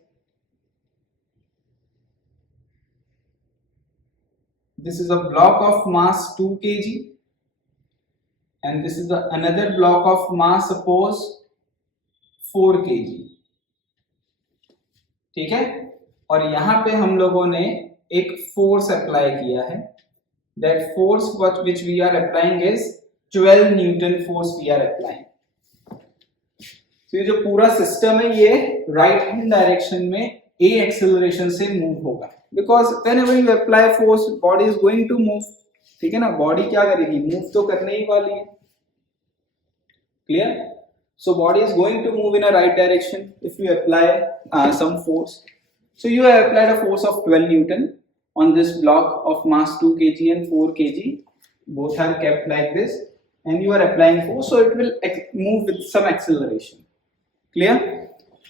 this is a block of mass 2 kg and this is another block of mass suppose 4 kg। ठीक है? और यहां पे हम लोगों ने एक फोर्स अप्लाई किया है, that force which we are applying is 12 Newton force we are applying। तो ये जो पूरा सिस्टम है ये राइट हैंड डायरेक्शन में a एक्सेलरेशन से मूव होगा, because whenever you apply force body is going to move। ठीक है ना? बॉडी क्या करेगी? मूव तो करने ही वाली है। Clear? So body is going to move in a right direction if you apply some force। So you have applied a force of 12 Newton on this block of mass 2 kg and 4 kg, both are kept like this and you are applying force, so it will move with some acceleration। Clear?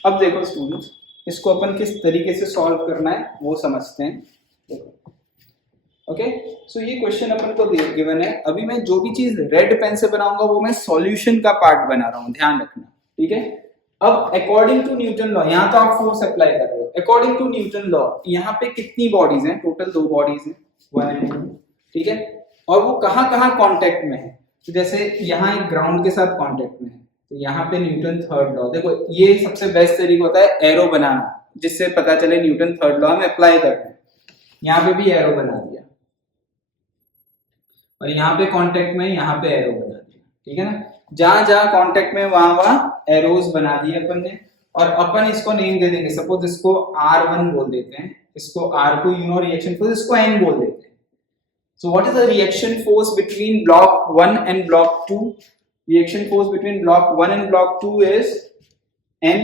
अब देखो students, इसको अपन किस तरीके से solve करना है वो समझते हैं। देखो, ओके, सो ये क्वेश्चन अपन को गिवन है, अभी मैं जो भी चीज रेड पेन से बनाऊंगा वो मैं सॉल्यूशन का पार्ट बना रहा हूं, ध्यान रखना। ठीक है? अब अकॉर्डिंग टू न्यूटन लॉ, यहाँ तो आप फोर्स अप्लाई कर रहे हो, अकॉर्डिंग टू न्यूटन लॉ यहाँ पे कितनी बॉडीज हैं? टोटल 2 बॉडीज हैं, 1 and 2। ठीक है? और वो कहाँ कहाँ कॉन्टेक्ट में है? तो जैसे यहाँ एक ग्राउंड के साथ कॉन्टेक्ट में है, तो यहाँ पे न्यूटन थर्ड लॉ, देखो ये सबसे बेस्ट तरीका होता है एरो बनाना, जिससे पता चले न्यूटन थर्ड लॉ हम अप्लाई कर रहे हैं। यहाँ पे भी एरो बना दिया और यहाँ पे कांटेक्ट में यहाँ पे एरो बना दिया। ठीक है ना? जहां जहां कांटेक्ट में वहां एरोज बना दिए अपन ने, और अपन इसको नेम दे देंगे, सपोज इसको R1 बोल देते हैं, इसको R2 you know reaction force, इसको N बोल देते हैं। So what is the reaction force between block 1 and block 2? Reaction force between block 1 and block 2 is N।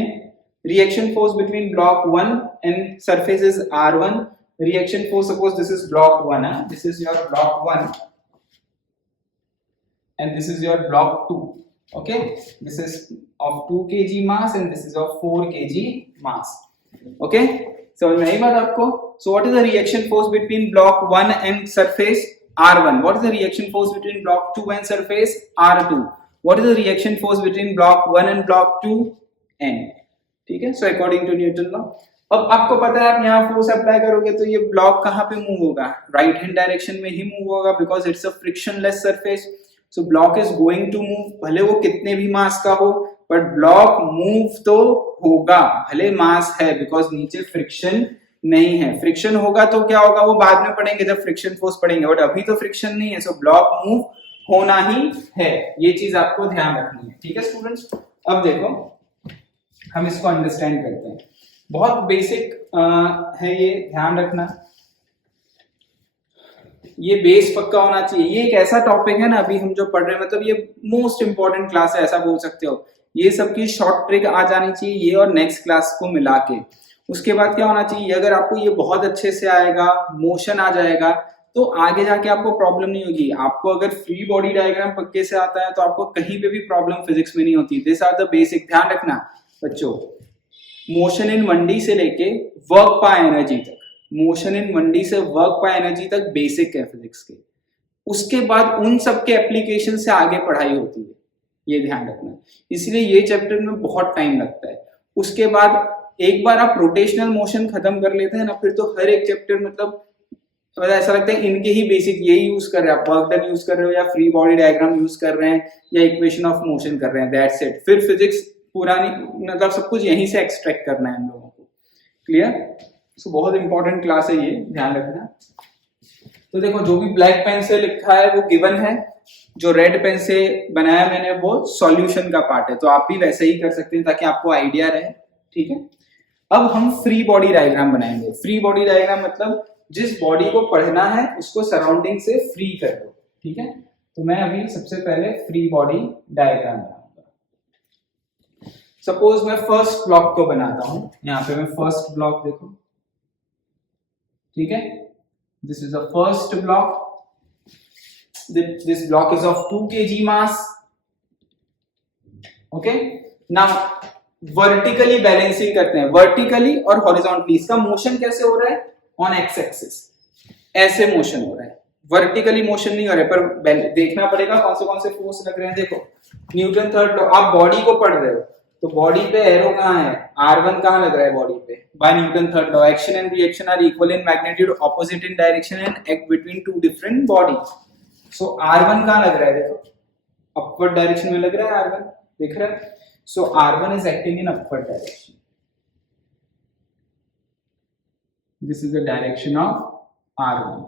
Reaction force between block 1 and surface is R1। Reaction force, suppose this is block 1, this is your block 1 and this is your block 2। Okay, this is of 2 kg mass and this is of 4 kg mass। Okay, so समझ में आई बात आपको? So what is the reaction force between block 1 and surface R1? What is the reaction force between block 2 and surface R2? What is the reaction force between block 1 and block 2? N। ठीक है? So according to Newton law, अब आपको पता है आप यहाँ force apply करोगे तो ये ब्लॉक कहाँ पे मूव होगा? राइट हैंड डायरेक्शन में ही मूव होगा, because it's a frictionless surface. So block is going to move, भले वो कितने भी मास का हो, बट ब्लॉक मूव तो होगा, भले मास है, बिकॉज नीचे फ्रिक्शन नहीं है। फ्रिक्शन होगा तो क्या होगा वो बाद में पढ़ेंगे जब फ्रिक्शन फोर्स पढ़ेंगे, बट अभी तो फ्रिक्शन नहीं है, सो ब्लॉक मूव होना ही है, ये चीज आपको ध्यान रखनी है। ठीक है स्टूडेंट्स? अब देखो हम इसको अंडरस्टैंड करते हैं, बहुत बेसिक है ये, ध्यान रखना, ये बेस पक्का होना चाहिए। ये एक ऐसा टॉपिक है ना अभी हम जो पढ़ रहे हैं, मतलब ये मोस्ट इंपॉर्टेंट क्लास है, ऐसा बोल सकते हो। ये सबकी शॉर्ट ट्रिक आ जानी चाहिए, ये और नेक्स्ट क्लास को मिला के। उसके बाद क्या होना चाहिए, अगर आपको ये बहुत अच्छे से आएगा, मोशन आ जाएगा, तो आगे जाके आपको प्रॉब्लम नहीं होगी। आपको अगर फ्री बॉडी डायग्राम पक्के से आता है तो आपको कहीं पे भी प्रॉब्लम फिजिक्स में नहीं होती। दिस आर द बेसिक, ध्यान रखना बच्चों। मोशन इन 1D से लेके वर्क बाय एनर्जी तक, मोशन इन 1D से वर्क बाय एनर्जी तक बेसिक है फिजिक्स के। उसके बाद उन सब के एप्लीकेशन से आगे पढ़ाई होती है, ये ध्यान रखना। इसलिए ये चैप्टर में बहुत टाइम लगता है। उसके बाद एक बार आप रोटेशनल मोशन खत्म कर लेते हैं ना, फिर तो हर एक चैप्टर मतलब ऐसा लगता है इनके ही बेसिक यही यूज कर रहे हैं आप, वर्क डन यूज कर रहे हो या फ्री बॉडी डायग्राम यूज कर रहे हैं या इक्वेशन ऑफ मोशन कर रहे हैं, दैट्स इट। फिर फिजिक्स पूरा नहीं, मतलब सब कुछ यहीं से एक्सट्रैक्ट करना है हम लोगों को। क्लियर? सो बहुत इंपॉर्टेंट क्लास है ये, ध्यान रखना। तो देखो जो भी ब्लैक पेन से लिखा है वो गिवन है, जो रेड पेन से बनाया मैंने वो सॉल्यूशन का पार्ट है, तो आप भी वैसे ही कर सकते हैं ताकि आपको आइडिया रहे। ठीक है? अब हम फ्री बॉडी डायग्राम बनाएंगे। फ्री बॉडी डायग्राम मतलब जिस बॉडी को पढ़ना है उसको सराउंडिंग से फ्री कर दो। ठीक है? तो मैं अभी सबसे पहले फ्री बॉडी डायग्राम बनाऊंगा। सपोज मैं फर्स्ट ब्लॉक को बनाता हूं, यहाँ पे मैं फर्स्ट ब्लॉक देखो, ठीक है, this is the first block, this block is of 2 kg mass, okay. Now vertically balancing करते हैं, वर्टिकली और हॉरिजॉन्टली। इसका मोशन कैसे हो रहा है, ऑन एक्स एक्सिस ऐसे मोशन हो रहा है, वर्टिकली मोशन नहीं हो रहा है, पर देखना पड़ेगा कौन से फोर्स लग रहे हैं। देखो न्यूटन थर्ड लॉ, आप बॉडी को पढ़ रहे हो तो बॉडी पे एरो कहाँ है, R1 कहाँ लग रहा है बॉडी पे, by Newton third law action and reaction are equal in magnitude, opposite in direction and act between two different bodies. So R1 कहाँ लग रहा है, देखो अपवर्ड डायरेक्शन में लग रहा है R1, दिख रहा है। So R1 is acting in upward direction. This is the direction of R1.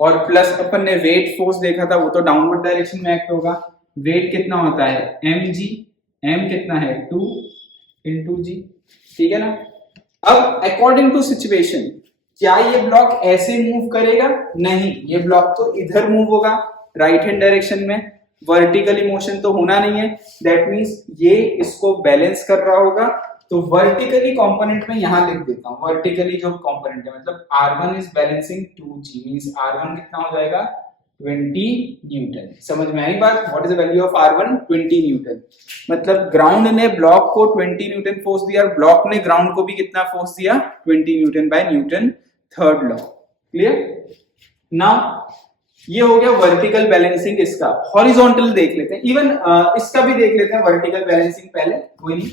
और प्लस अपन ने वेट फोर्स देखा था, वो तो डाउनवर्ड डायरेक्शन में एक्ट होगा। वेट कितना होता है mg, m कितना है 2 into g, ठीक है ना। अब अकॉर्डिंग टू सिचुएशन, क्या ये ब्लॉक ऐसे मूव करेगा, नहीं, ये ब्लॉक तो इधर मूव होगा राइट हैंड डायरेक्शन में, वर्टिकली मोशन तो होना नहीं है। दैट मींस ये इसको बैलेंस कर रहा होगा। तो वर्टिकली कंपोनेंट में यहां लिख देता हूं, वर्टिकली जो कंपोनेंट है मतलब R1 is balancing 2g, means R1 कितना हो जाएगा 20 न्यूटन। समझ में आई बात, what is the value of R1, 20 Newton. मतलब ग्राउंड ने ब्लॉक को 20 न्यूटन फोर्स दिया और ब्लॉक ने ग्राउंड को भी कितना फोर्स दिया, 20 newton by Newton third law. Clear. Now ये हो गया वर्टिकल बैलेंसिंग इसका। हॉरिजॉन्टल देख लेते हैं, इवन इसका भी देख लेते हैं वर्टिकल बैलेंसिंग पहले, कोई नहीं।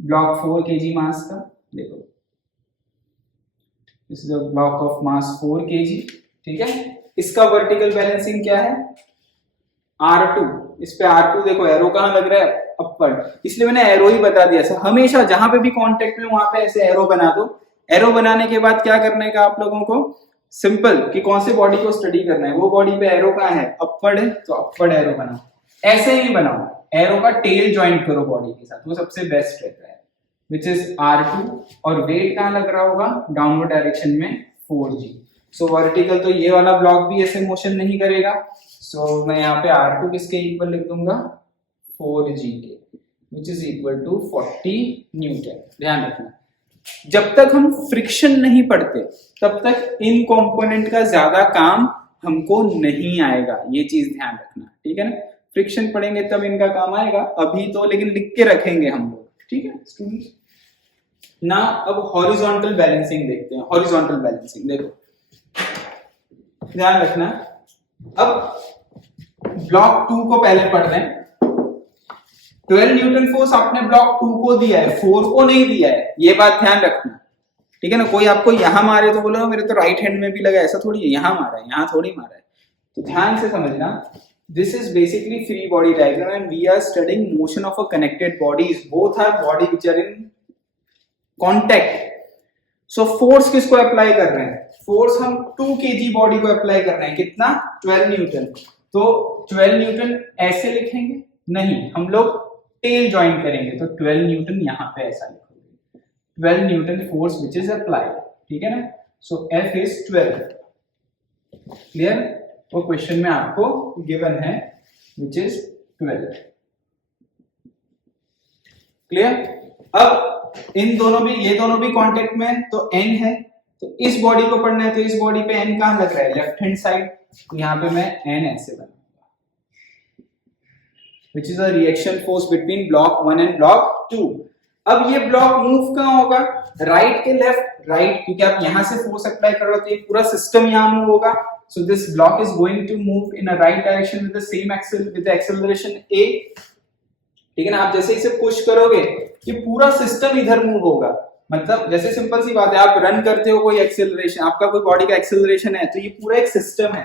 ब्लॉक 4 kg मास का देखो, this is a block of mass 4 kg, ठीक है। इसका वर्टिकल बैलेंसिंग क्या है, R2। इस पे R2 देखो, एरो कहां लग रहा है, अपवर्ड, इसलिए मैंने एरो ही बता दिया। सर हमेशा जहां पे भी कांटेक्ट में वहां पे ऐसे एरो बना दो। एरो बनाने के बाद क्या करने का आप लोगों को, सिंपल, कि कौन से बॉडी को स्टडी करना है, वो बॉडी पे एरो कहाँ है, अपवर्ड है, तो अपवर्ड एरो बनाओ। ऐसे ही बनाओ, एरो का टेल ज्वाइंट करो बॉडी के साथ, वो सबसे बेस्ट रहता है, विच इज R2। और वेट कहाँ लग रहा होगा, डाउनवर्ड डायरेक्शन में 4g। सो वर्टिकल तो ये वाला ब्लॉक भी ऐसे मोशन नहीं करेगा। सो मैं यहाँ पे R2 किसके इक्वल लिख दूंगा, 4g के, which is equal to 40 newton. ध्यान रखना, जब तक हम फ्रिक्शन नहीं पढ़ते तब तक इन कंपोनेंट का ज्यादा काम हमको नहीं आएगा, ये चीज ध्यान रखना, ठीक है ना। फ्रिक्शन पढ़ेंगे तब इनका काम आएगा, अभी तो लेकिन लिख के रखेंगे हम लोग, ठीक है स्टूडेंट्स ना। अब हॉरिजॉन्टल बैलेंसिंग देखते हैं। हॉरिजॉन्टल बैलेंसिंग देखो, ध्यान रखना। अब ब्लॉक 2 को पहले पढ़ रहे हैं। 12 न्यूटन फोर्स आपने ब्लॉक 2 को दिया है, 4 को नहीं दिया है, ये बात ध्यान रखना, ठीक है ना। कोई आपको यहां मारे तो बोलो मेरे तो राइट हैंड में भी लगा, ऐसा थोड़ी है, यहां मारा है, यहां थोड़ी मारा है। तो ध्यान से समझना, this is basically free body diagram and we are studying motion of a connected bodies, both are body which are in contact. So force किसको अप्लाई कर रहे हैं, फोर्स हम 2 kg बॉडी को अप्लाई कर रहे हैं, कितना 12 न्यूटन। तो 12 न्यूटन ऐसे लिखेंगे नहीं, हम लोग टेल ज्वाइन करेंगे, तो 12 न्यूटन यहाँ पे ऐसा लिखोगे, 12 newton force which is applied, ठीक है ना। सो F इज 12। क्लियर, वो क्वेश्चन में आपको गिवन है विच इज 12। क्लियर। अब इन दोनों भी, ये दोनों भी कांटेक्ट में है, तो N है, तो इस बॉडी को पढ़ना है, तो इस बॉडी पे N कहां लग रहा है, लेफ्ट हैंड साइड, यहाँ पे मैं N ऐसे बनाऊंगा, which is a reaction force between block 1 and block 2। अब ये ब्लॉक मूव कहाँ होगा, राइट के लेफ्ट, राइट, क्योंकि आप यहां से फोर्स अप्लाई कर रहे हो तो ये पूरा सिस्टम यहां मूव होगा। So this block is going to move in a right direction with the same accel, with the acceleration a, ठीक है ना। आप जैसे इसे पुश करोगे ये पूरा सिस्टम इधर मूव होगा। मतलब जैसे सिंपल सी बात है, आप रन करते हो, कोई एक्सेलरेशन, आपका कोई बॉडी का एक्सेलरेशन है, तो ये पूरा एक सिस्टम है,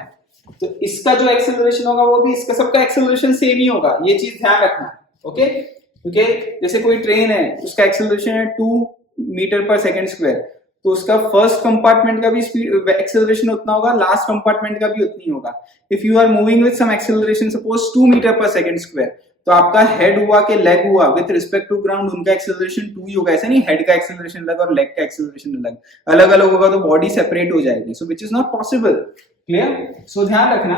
तो इसका जो एक्सेलरेशन होगा वो भी इसका सबका एक्सेलरेशन सेम ही होगा, ये चीज ध्यान रखना, ओके। क्योंकि जैसे कोई ट्रेन है, उसका एक्सेलरेशन है 2 मीटर पर सेकंड स्क्वायर, तो उसका फर्स्ट कंपार्टमेंट का भी स्पीड एक्सेलरेशन उतना होगा, लास्ट कंपार्टमेंट का भी उतनी होगा। If you are moving with some acceleration suppose 2 metre per second square, तो आपका हेड हुआ कि लेग हुआ, विद रिस्पेक्ट टू ग्राउंड उनका एक्सेलरेशन 2 ही होगा। ऐसा नहीं हेड का एक्सेलरेशन अलग और लेग का एक्सेलरेशन अलग, अलग अलग होगा तो बॉडी सेपरेट हो जाएगी। So which is not possible. Clear. So ध्यान रखना,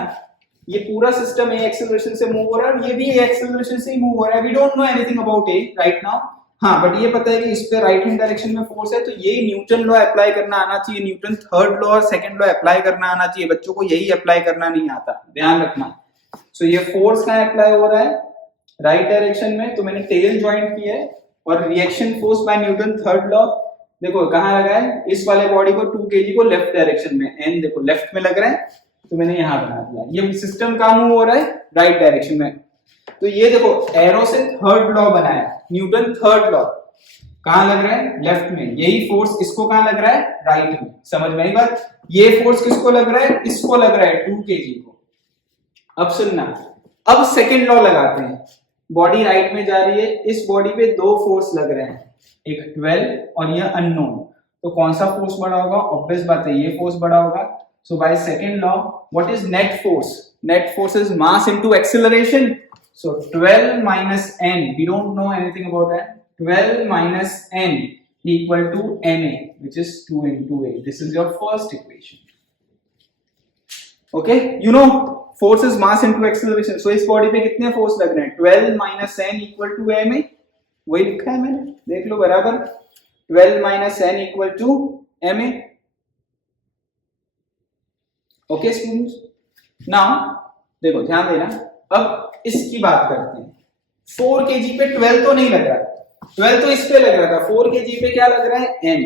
ये पूरा सिस्टम ए एक्सेलरेशन से मूव हो रहा है और ये भी ए एक्सेलरेशन से ही मूव हो रहा है. We don't know anything about a right now. हाँ, बट ये पता है कि इस पे राइट हैंड डायरेक्शन में फोर्स है, तो यही न्यूटन लॉ अप्लाई करना आना चाहिए. न्यूटन थर्ड लॉ और सेकंड लॉ अप्लाई करना आना चाहिए. बच्चों को यही अप्लाई करना नहीं आता, ध्यान रखना. सो ये फोर्स कहाँ अप्लाई हो रहा है? राइट डायरेक्शन में. तो मैंने टेल ज्वाइंट किया है और reaction force by Newton third law देखो कहाँ लगा है, इस वाले बॉडी को 2 kg को लेफ्ट डायरेक्शन में, एन देखो लेफ्ट में लग रहा है, तो मैंने यहां बना दिया. ये सिस्टम कहाँ मूव हो रहा है? राइट डायरेक्शन में. तो ये देखो एरो से थर्ड लॉ बनाया, न्यूटन थर्ड लॉ कहां लग रहा है? लेफ्ट में. यही फोर्स इसको कहां लग रहा है? राइट में. समझ में आई बात? ये फोर्स किसको लग रहा है? इसको लग रहा है 2 kg को. अब सुनना, अब सेकंड लॉ लगाते हैं. बॉडी राइट में जा रही है, इस बॉडी पे दो फोर्स लग रहे हैं, एक 12 और ये अननोन. तो कौन सा फोर्स बड़ा होगा? ऑब्वियस बात है ये फोर्स बड़ा होगा. So by second law what is net force? Net force is mass into acceleration. So 12 minus n, we don't know anything about that. 12 minus n equal to ma, which is 2 into a. This is your first equation. Okay, you know force is mass into acceleration. So इस body पे कितने force लग रहे हैं? 12 minus n equal to ma. वही लिखा है मैंने, देख लो बराबर. 12 minus n equal to ma. Okay students. Now देखो ध्यान देना. अब इसकी बात करते हैं. 4 kg पे 12 तो नहीं लग रहा, 12 तो इस पे लग रहा था. 4 kg पे क्या लग रहा है? n.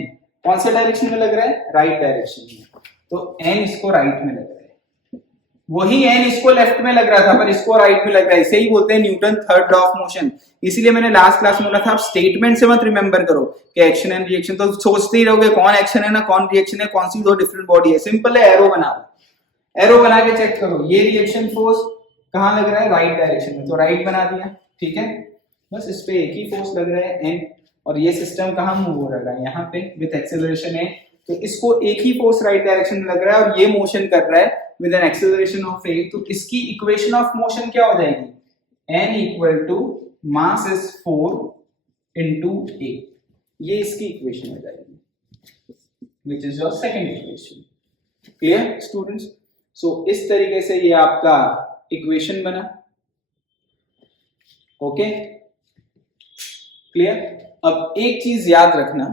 कौन से डायरेक्शन में लग रहा है? राइट डायरेक्शन में. तो n इसको राइट में लग रहा है, वही n इसको लेफ्ट में लग रहा था पर इसको राइट में लग रहा है. इसे ही बोलते हैं Newton third law of motion. इसीलिए मैंने लास्ट क्लास में बोला था आप स्टेटमेंट से मत रिमेंबर करो कि एक्शन एंड रिएक्शन. तो सोचते ही रहोगे कौन एक्शन है ना कौन रिएक्शन है, कौन सी दो डिफरेंट बॉडी है. सिंपल है, एरो बना लो. एरो बना के चेक करो ये रिएक्शन फोर्स कहां लग रहा है? राइट डायरेक्शन में. तो राइट बना दिया, ठीक है. बस इस पे एक ही फोर्स लग रहा है n, और ये सिस्टम कहां मूव हो रहा है? यहाँ पे विद एक्सेलरेशन है. तो इसको एक ही फोर्स राइट डायरेक्शन में लग रहा है और ये मोशन कर रहा है with an acceleration of a. तो इसकी इक्वेशन ऑफ मोशन क्या हो जाएगी? n equal to mass is 4 into a. ये इसकी इक्वेशन हो जाएगी, which is your second equation. Clear students? So इस तरीके से ये आपका इक्वेशन बना. Okay clear. अब एक चीज याद रखना,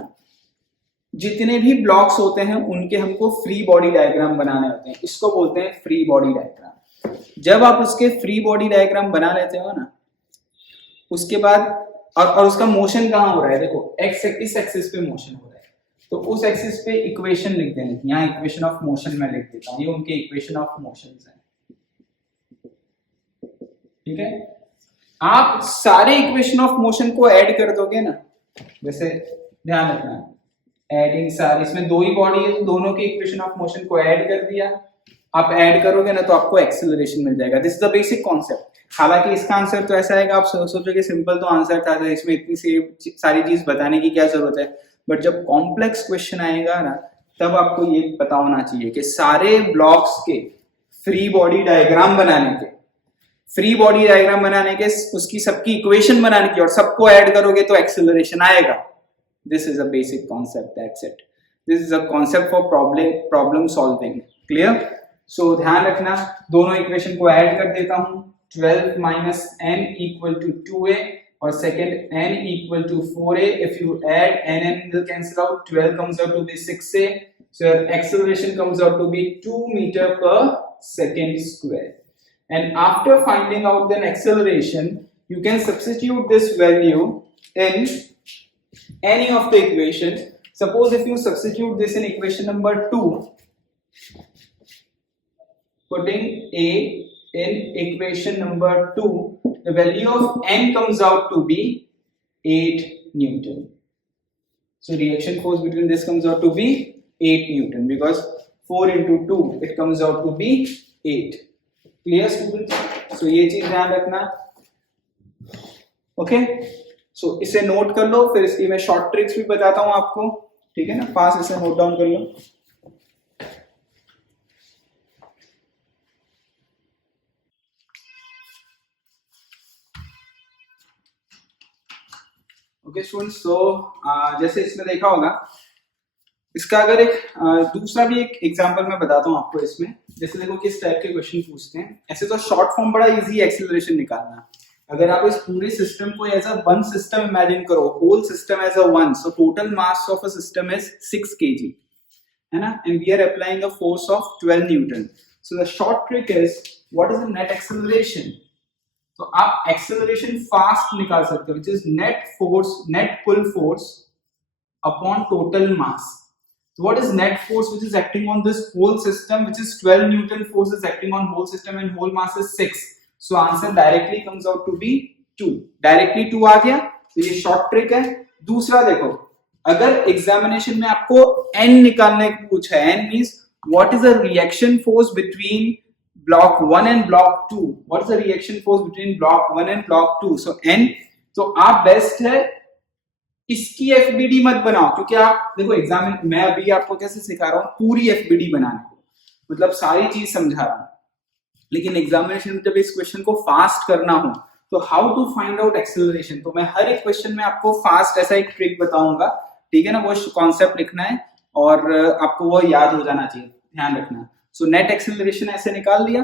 जितने भी ब्लॉक्स होते हैं उनके हमको फ्री बॉडी डायग्राम बनाने होते हैं. इसको बोलते हैं फ्री बॉडी डायग्राम. जब आप उसके फ्री बॉडी डायग्राम बना लेते हो ना, उसके बाद और उसका मोशन कहाँ हो रहा है? देखो एक्स इस एक्सिस पे मोशन हो रहा है, तो उस एक्सिस पे इक्वेशन लिख देना. यहाँ इक्वेशन ऑफ मोशन में लिख देता हूँ, ये उनके इक्वेशन ऑफ मोशन है. ठीक है. आप सारे इक्वेशन ऑफ मोशन को ऐड कर दोगे ना, जैसे ध्यान रखना एडिंग सारे, इसमें दो ही बॉडी है तो दोनों के इक्वेशन ऑफ मोशन को ऐड कर दिया. आप ऐड करोगे ना तो आपको एक्सेलरेशन मिल जाएगा. This is the basic concept. हालांकि इसका आंसर तो ऐसा है कि आप सोचोगे सिंपल तो आंसर था, इसमें इतनी सारी चीज बताने की क्या जरूरत है. बट जब कॉम्प्लेक्स क्वेश्चन आएगा ना तब आपको ये पता होना चाहिए कि सारे ब्लॉक्स के फ्री बॉडी डायग्राम बनाने के, उसकी सबकी इक्वेशन बनाने की और सबको ऐड करोगे तो एक्सेलरेशन आएगा. This is a basic concept, that's it. This is a concept for problem solving. Clear? So ध्यान रखना, दोनों इक्वेशन को ऐड कर देता हूं. 12 minus n equal to 2a और second n equal to 4a. If you add n will cancel out. 12 comes out to be 6a. So your acceleration comes out to be 2 meter per second square. And after finding out the acceleration, you can substitute this value in any of the equations. Suppose if you substitute this in equation number 2, putting a in equation number 2, the value of n comes out to be 8 Newton. So reaction force between this comes out to be 8 Newton because 4 into 2 it comes out to be 8. Clear students? So ये चीज ध्यान रखना. Okay so इसे note कर लो, फिर इसकी मैं short tricks भी बताता हूं आपको. ठीक है ना, फास्ट इसे नोट डाउन कर लो. ओके स्टूडेंट्स, तो जैसे इसमें देखा होगा इसका अगर एक दूसरा भी एक एग्जांपल मैं बताता हूँ आपको इसमें, जैसे देखो किस टाइप के क्वेश्चन पूछते हैं। ऐसे तो शॉर्ट फॉर्म बड़ा इजी है एक्सेलरेशन निकालना। अगर आप इस पूरे सिस्टम को as a one system imagine करो, whole system as a one, so total mass of a system is 6 kg, है ना, and we are applying a force of 12 newton. So the short trick is what is the net acceleration. तो आप acceleration fast निकाल सकते हो, which is net force, net pull force upon total mass. So what is net force which is acting on this whole system, which is 12 Newton force is acting on whole system and whole mass is 6. So answer directly comes out to be 2. Directly 2 आ गया, तो ये short trick है। दूसरा देखो, अगर examination में आपको n निकालने को पूछा है, n means what is the reaction force between block 1 and block 2? What is the reaction force between block 1 and block 2? So n, तो आप बेस्ट है इसकी एफबीडी मत बनाओ, क्योंकि आप देखो एग्जाम में मैं अभी आपको कैसे सिखा रहा हूँ पूरी एफबीडी बनाने को, मतलब सारी चीज समझा रहा हूँ, लेकिन एग्जामिनेशन में जब इस क्वेश्चन को फास्ट करना हो तो how to find out acceleration, तो मैं हर एक क्वेश्चन में आपको फास्ट ऐसा एक ट्रिक बताऊंगा, ठीक है ना, वो कॉन्सेप्ट लिखना है और आपको वो याद हो जाना चाहिए, ध्यान रखना। सो नेट एक्सेलरेशन ऐसे निकाल लिया।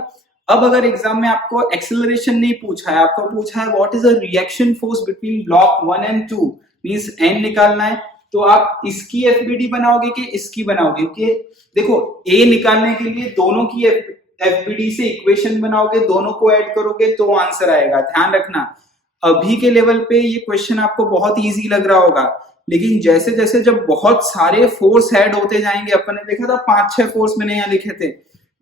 अब अगर एग्जाम में आपको एक्सेलरेशन नहीं पूछा है, आपको पूछा है what is a reaction force between block 1 and 2, means n निकालना है, तो आप इसकी एफबीडी बनाओगे कि इसकी बनाओगे? क्योंकि देखो a निकालने के लिए दोनों की एफबीडी से इक्वेशन बनाओगे, दोनों को ऐड करोगे तो आंसर आएगा। ध्यान रखना, अभी के लेवल पे ये क्वेश्चन आपको बहुत इजी लग रहा होगा, लेकिन जैसे जैसे जब बहुत सारे फोर्स ऐड होते जाएंगे, अपन ने देखा था 5-6 फोर्स मैंने यहाँ लिखे थे,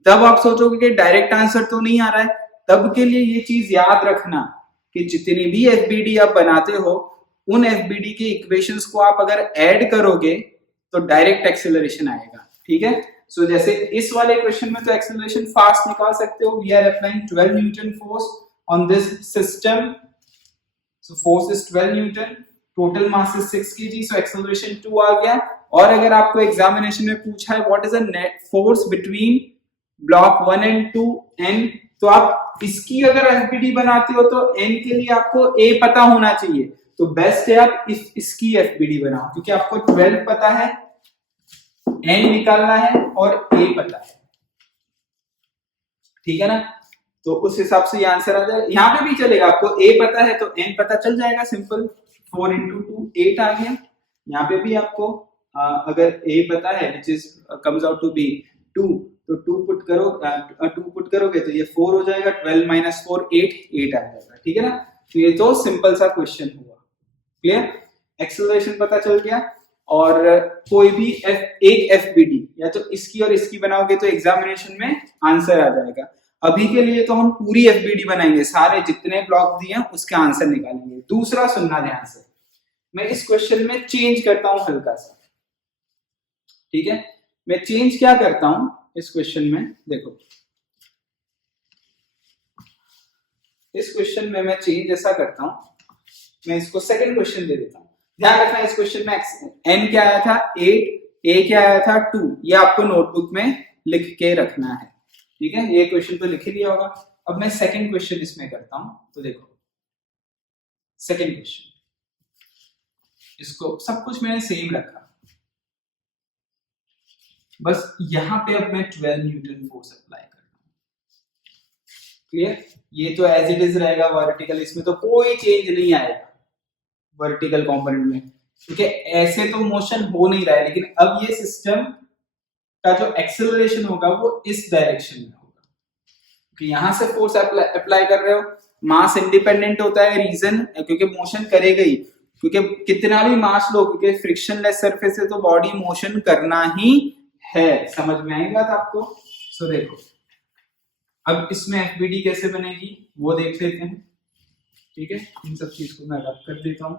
तब आप सोचोगे कि डायरेक्ट आंसर तो नहीं आ रहा है। तब के लिए ये चीज याद रखना कि जितनी भी एफबीडी आप बनाते हो, उन एफबीडी के इक्वेशंस को आप अगर ऐड करोगे तो डायरेक्ट एक्सेलरेशन आएगा, ठीक है। सो जैसे इस वाले क्वेश्चन में तो एक्सेलरेशन फास्ट निकाल सकते हो, we are applying 12 newton force on this system, so force is 12 newton, total mass is 6 kg, सो एक्सेलरेशन 2 आ गया। और अगर आपको एग्जामिनेशन में पूछा है what is the net force between block 1 and 2 n, तो आप इसकी अगर एफबीडी बनाते हो तो n के लिए आपको a पता होना चाहिए, तो बेस्ट है आप इसकी एफबीडी बनाओ, क्योंकि आपको 12 पता है, n निकालना है और a पता है, ठीक है ना। तो उस हिसाब से ये आंसर आ जाए। यहाँ पे भी चलेगा, आपको a पता है तो n पता चल जाएगा, सिंपल 4 into 2 8 आ गया। यहाँ पे भी आपको अगर a पता है which is comes out to be 2, तो 2 पुट करोगे तो ये 4 हो जाएगा, 12 minus 4 8 आ जाएगा, ठीक है ना। तो ये तो सिंपल सा क्वेश्चन हुआ, क्लियर। एक्सेलरेशन पता चल गया, और कोई भी एक एफबीडी या तो इसकी और इसकी बनाओगे तो एग्जामिनेशन में आंसर आ जाएगा। अभी के लिए तो हम पूरी एफबीडी बनाएंगे, सारे जितने ब्लॉक दिए हैं उसके आंसर निकालेंगे। दूसरा सुनना ध्यान से, मैं इस क्वेश्चन में चेंज करता हूं हल्का सा, ठीक है। मैं चेंज क्या करता हूं इस क्वेश्चन में, देखो इस क्वेश्चन में मैं चेंज ऐसा करता हूं, मैं इसको सेकंड क्वेश्चन दे देता हूं। ध्यान रखना इस क्वेश्चन में n क्या आया था 8, a क्या आया था 2, ये आपको नोटबुक में लिख के रखना है, ठीक है। ये क्वेश्चन तो लिख ही लिया होगा। अब मैं सेकंड क्वेश्चन इसमें करता हूं, तो देखो सेकंड क्वेश्चन, इसको सब कुछ मैंने सेम रखा, बस यहां पे अब मैं 12 न्यूटन फोर्स अप्लाई करता हूं, क्लियर। ये तो एज इट इज रहेगा वर्टिकल, इसमें तो कोई चेंज नहीं आएगा वर्टिकल कंपोनेंट में, क्योंकि ऐसे तो मोशन हो नहीं रहा है, लेकिन अब ये सिस्टम का जो एक्सेलरेशन होगा वो इस डायरेक्शन में होगा, क्योंकि यहां से फोर्स अप्लाई कर रहे हो। मास इंडिपेंडेंट होता है, रीजन क्योंकि मोशन करेगा ही, क्योंकि कितना भी मास लो, क्योंकि फ्रिक्शनलेस सरफेस है तो बॉडी मोशन करना ही है। समझ में आएगी बात आपको। सो देखो अब इसमें एफबीडी कैसे बनेगी वो देख लेते हैं, ठीक है। इन सब चीज को मैं रब कर देता हूं।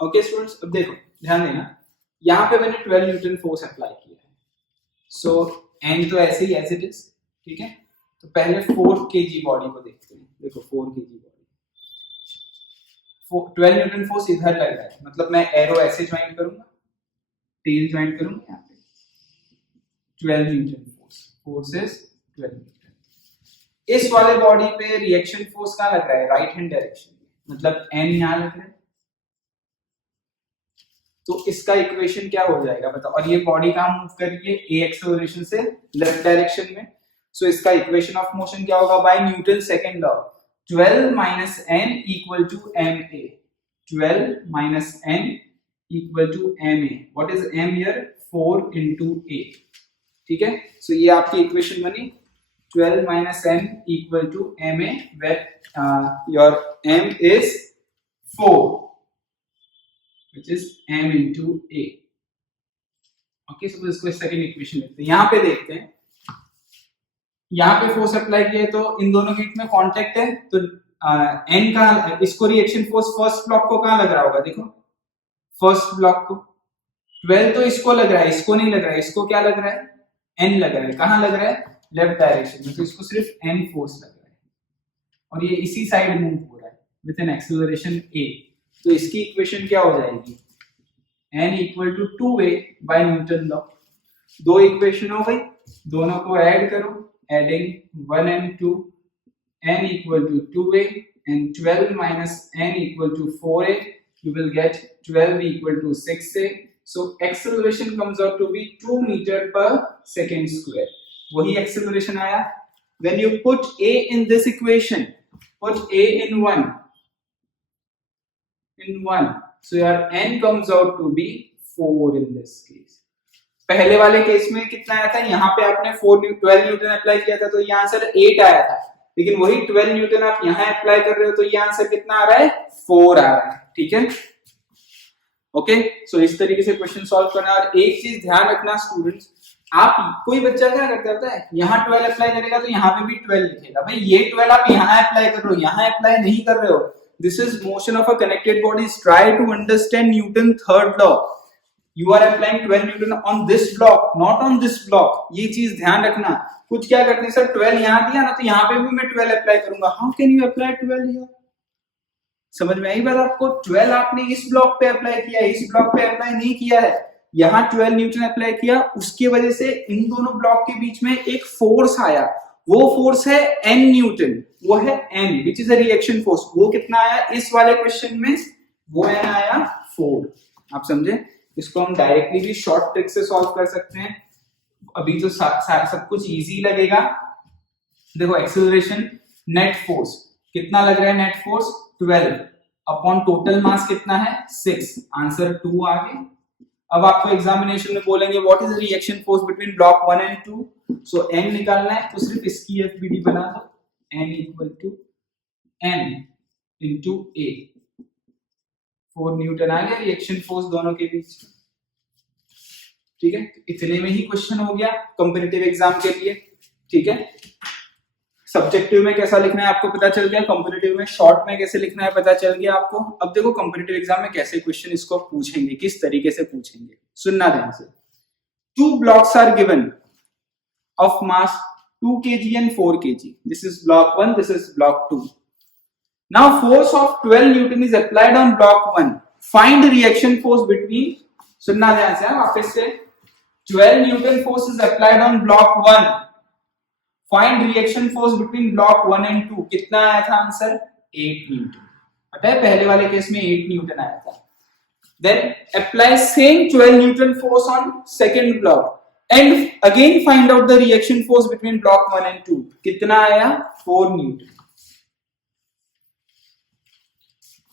ओके स्टूडेंट्स, अब देखो ध्यान देना, यहाँ पे मैंने 12 न्यूटन फोर्स अप्लाई किया है। सो एन तो ऐसे ही एज इट इज, ठीक है। तो पहले 4 kg बॉडी को देखते हैं। देखो 4 kg बॉडी, 12 न्यूटन फोर्स इधर लग रहा है, मतलब मैं एरो ऐसे ज्वाइन करूंगा, टेल ज्वाइन करूंगा यहाँ पे, 12 न्यूटन फोर्स इज 12 न्यूटन। इस वाले बॉडी पे रिएक्शन फोर्स कहाँ लग रहा है? राइट हैंड डायरेक्शन में, मतलब एन यहाँ लग रहा है। तो इसका इक्वेशन क्या हो जाएगा बताओ? और ये बॉडी कहाँ मूव कर रही है? ए एक्सेलरेशन से लेफ्ट डायरेक्शन में। सो इसका इक्वेशन ऑफ मोशन क्या होगा? By Newton second law, 12 minus n equal to m a. 12 minus n equal to m a. What is m here? 4 into a, ठीक है। सो ये आपकी इक्वेशन बनी, 12 minus n equal to ma, where your m is 4, which is m into a. Okay, so इसको second equation लिखते हैं। यहाँ पे देखते हैं, यहाँ पे फोर्स अप्लाई किया है तो इन दोनों के बीच में कांटेक्ट है, तो n का इसको रिएक्शन फोर्स फर्स्ट ब्लॉक को कहाँ लग रहा होगा? देखो फर्स्ट ब्लॉक को 12 तो इसको लग रहा है, इसको नहीं लग रहा है। इसको क्या लग रहा है? n लग रहा है। कहाँ लग रहा है? लेफ्ट डायरेक्शन में, तो इसको सिर्फ n फोर्स लग रहा है और ये इसी साइड मूव हो रहा है विद एन एक्सेलरेशन a। तो इसकी इक्वेशन क्या हो जाएगी? n equal to 2a by Newton law. दो इक्वेशन हो गई, दोनों को ऐड करो, adding 1 and 2, n equal to 2a and 12 minus n equal to 4a, you will get 12 equal to 6a. So acceleration comes out to be 2 meter per second square. वही acceleration आया। When you put a in this equation, put a in 1, so your n comes out to be 4 in this case. पहले वाले case में कितना आया था? यहाँ पे आपने 12 न्यूटन अप्लाई किया था तो ये आंसर 8 आया था, लेकिन वही 12 न्यूटन आप यहाँ अप्लाई कर रहे हो तो ये आंसर कितना आ रहा है? 4 आ रहा है, ठीक है। ओके, सो इस तरीके से क्वेश्चन सॉल्व करना। और एक चीज ध्यान रखना स्टूडेंट्स, आप कोई बच्चा क्या करता है, यहाँ 12 अप्लाई करेगा तो यहाँ पे भी 12 लिखेगा। भाई ये 12 आप यहाँ अप्लाई कर रहे हो, यहाँ अप्लाई नहीं कर रहे हो। This is motion of a connected bodies. Try to understand Newton third law. You are applying 12 newton on this block, not on this block. ये चीज ध्यान रखना। कुछ क्या करते हैं, सर 12 यहाँ दिया ना तो यहाँ पे भी मैं 12 अप्लाई करूंगा। How can you apply 12 here? समझ में आई बात आपको? 12 आपने इस ब्लॉक पे अप्लाई किया है, इस ब्लॉक पे अप्लाई नहीं किया है। यहाँ 12 न्यूटन अप्लाई किया, उसकी वजह से इन दोनों ब्लॉक के बीच में एक फोर्स आया। वो फोर्स है n न्यूटन, वो है n, which is a reaction force. वो कितना आया इस वाले क्वेश्चन में? वो n आया 4। आप समझे? इसको हम डायरेक्टली भी शॉर्ट ट्रिक से सॉल्व कर सकते हैं। अभी तो सब कुछ इजी लगेगा। देखो एक्सेलरेशन, नेट फोर्स कितना लग रहा है? नेट फोर्स 12 अपॉन टोटल मास कितना है? 6। आंसर 2 आ गया। अब आपको एग्जामिनेशन में बोलेंगे what is the reaction force between block 1 and 2। So n निकालना है तो सिर्फ इसकी एफबीडी बना दो, n equal to n into a। 4 newton आ गया रिएक्शन फोर्स दोनों के बीच। ठीक है, इतने में ही क्वेश्चन हो गया कॉम्पिटिटिव एग्जाम के लिए। ठीक है, सब्जेक्टिव में कैसा लिखना है आपको पता चल गया, कॉम्पिटिटिव में शॉर्ट में कैसे लिखना है पता चल गया आपको। अब देखो कॉम्पिटिटिव एग्जाम में कैसे क्वेश्चन इसको पूछेंगे, किस तरीके से पूछेंगे, सुनना ध्यान से। 2 blocks are given of mass 2 kg and 4 kg. This is block 1, this is block 2. Now force of 12 Newton is applied on block 1. Find reaction force between, सुनना ध्यान से वापस से, 12 Newton force is applied on block 1. Find reaction force between block 1 and 2. कितना आया था answer? 8 Newton. पता है पहले वाले केस में 8 न्यूटन आया था। Then apply same 12 Newton force on second block and again find out the reaction force between block 1 and 2. कितना आया? 4 Newton.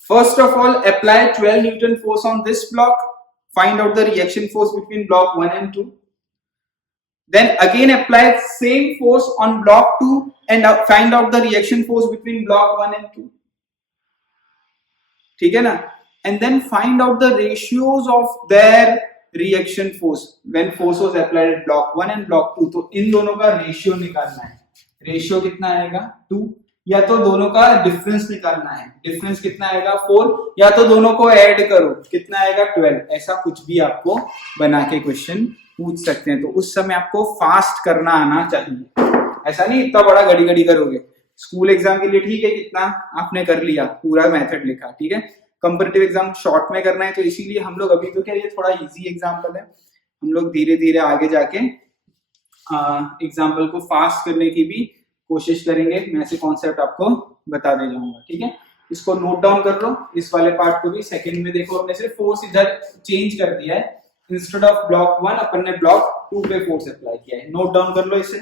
First of all, apply 12 Newton force on this block. Find out the reaction force between block 1 and 2. Then again apply same force on block 2 and find out the reaction force between block 1 and 2. ठीक है ना? And then find out the ratios of their reaction force when force was applied at block 1 and block 2. तो इन दोनों का ratio निकालना है। Ratio कितना आएगा? 2 या तो दोनों का डिफरेंस निकालना है, डिफरेंस कितना आएगा 4, या तो दोनों को ऐड करो कितना आएगा 12, ऐसा कुछ भी आपको बना के क्वेश्चन पूछ सकते हैं। तो उस समय आपको फास्ट करना आना चाहिए, ऐसा नहीं इतना बड़ा घड़ी घड़ी करोगे। स्कूल एग्जाम के लिए ठीक है कितना आपने कर लिया, पूरा मेथड लिखा, ठीक है। कंपैरेटिव एग्जाम शॉर्ट में करना है, तो इसीलिए हम लोग अभी तो क्या ये थोड़ा इजी एग्जाम्पल है, हम लोग धीरे धीरे आगे जाके एग्जाम्पल को फास्ट करने की भी कोशिश करेंगे। मैं ऐसे कॉन्सेप्ट आपको बता दे जाऊंगा, ठीक है। इसको नोट डाउन कर लो, इस वाले पार्ट को भी। सेकंड में देखो हमने सिर्फ फोर्स इधर चेंज कर दिया है, इंस्टेड ऑफ ब्लॉक 1 अपन ने ब्लॉक 2 पे फोर्स अप्लाई किया है। नोट डाउन कर लो इसे।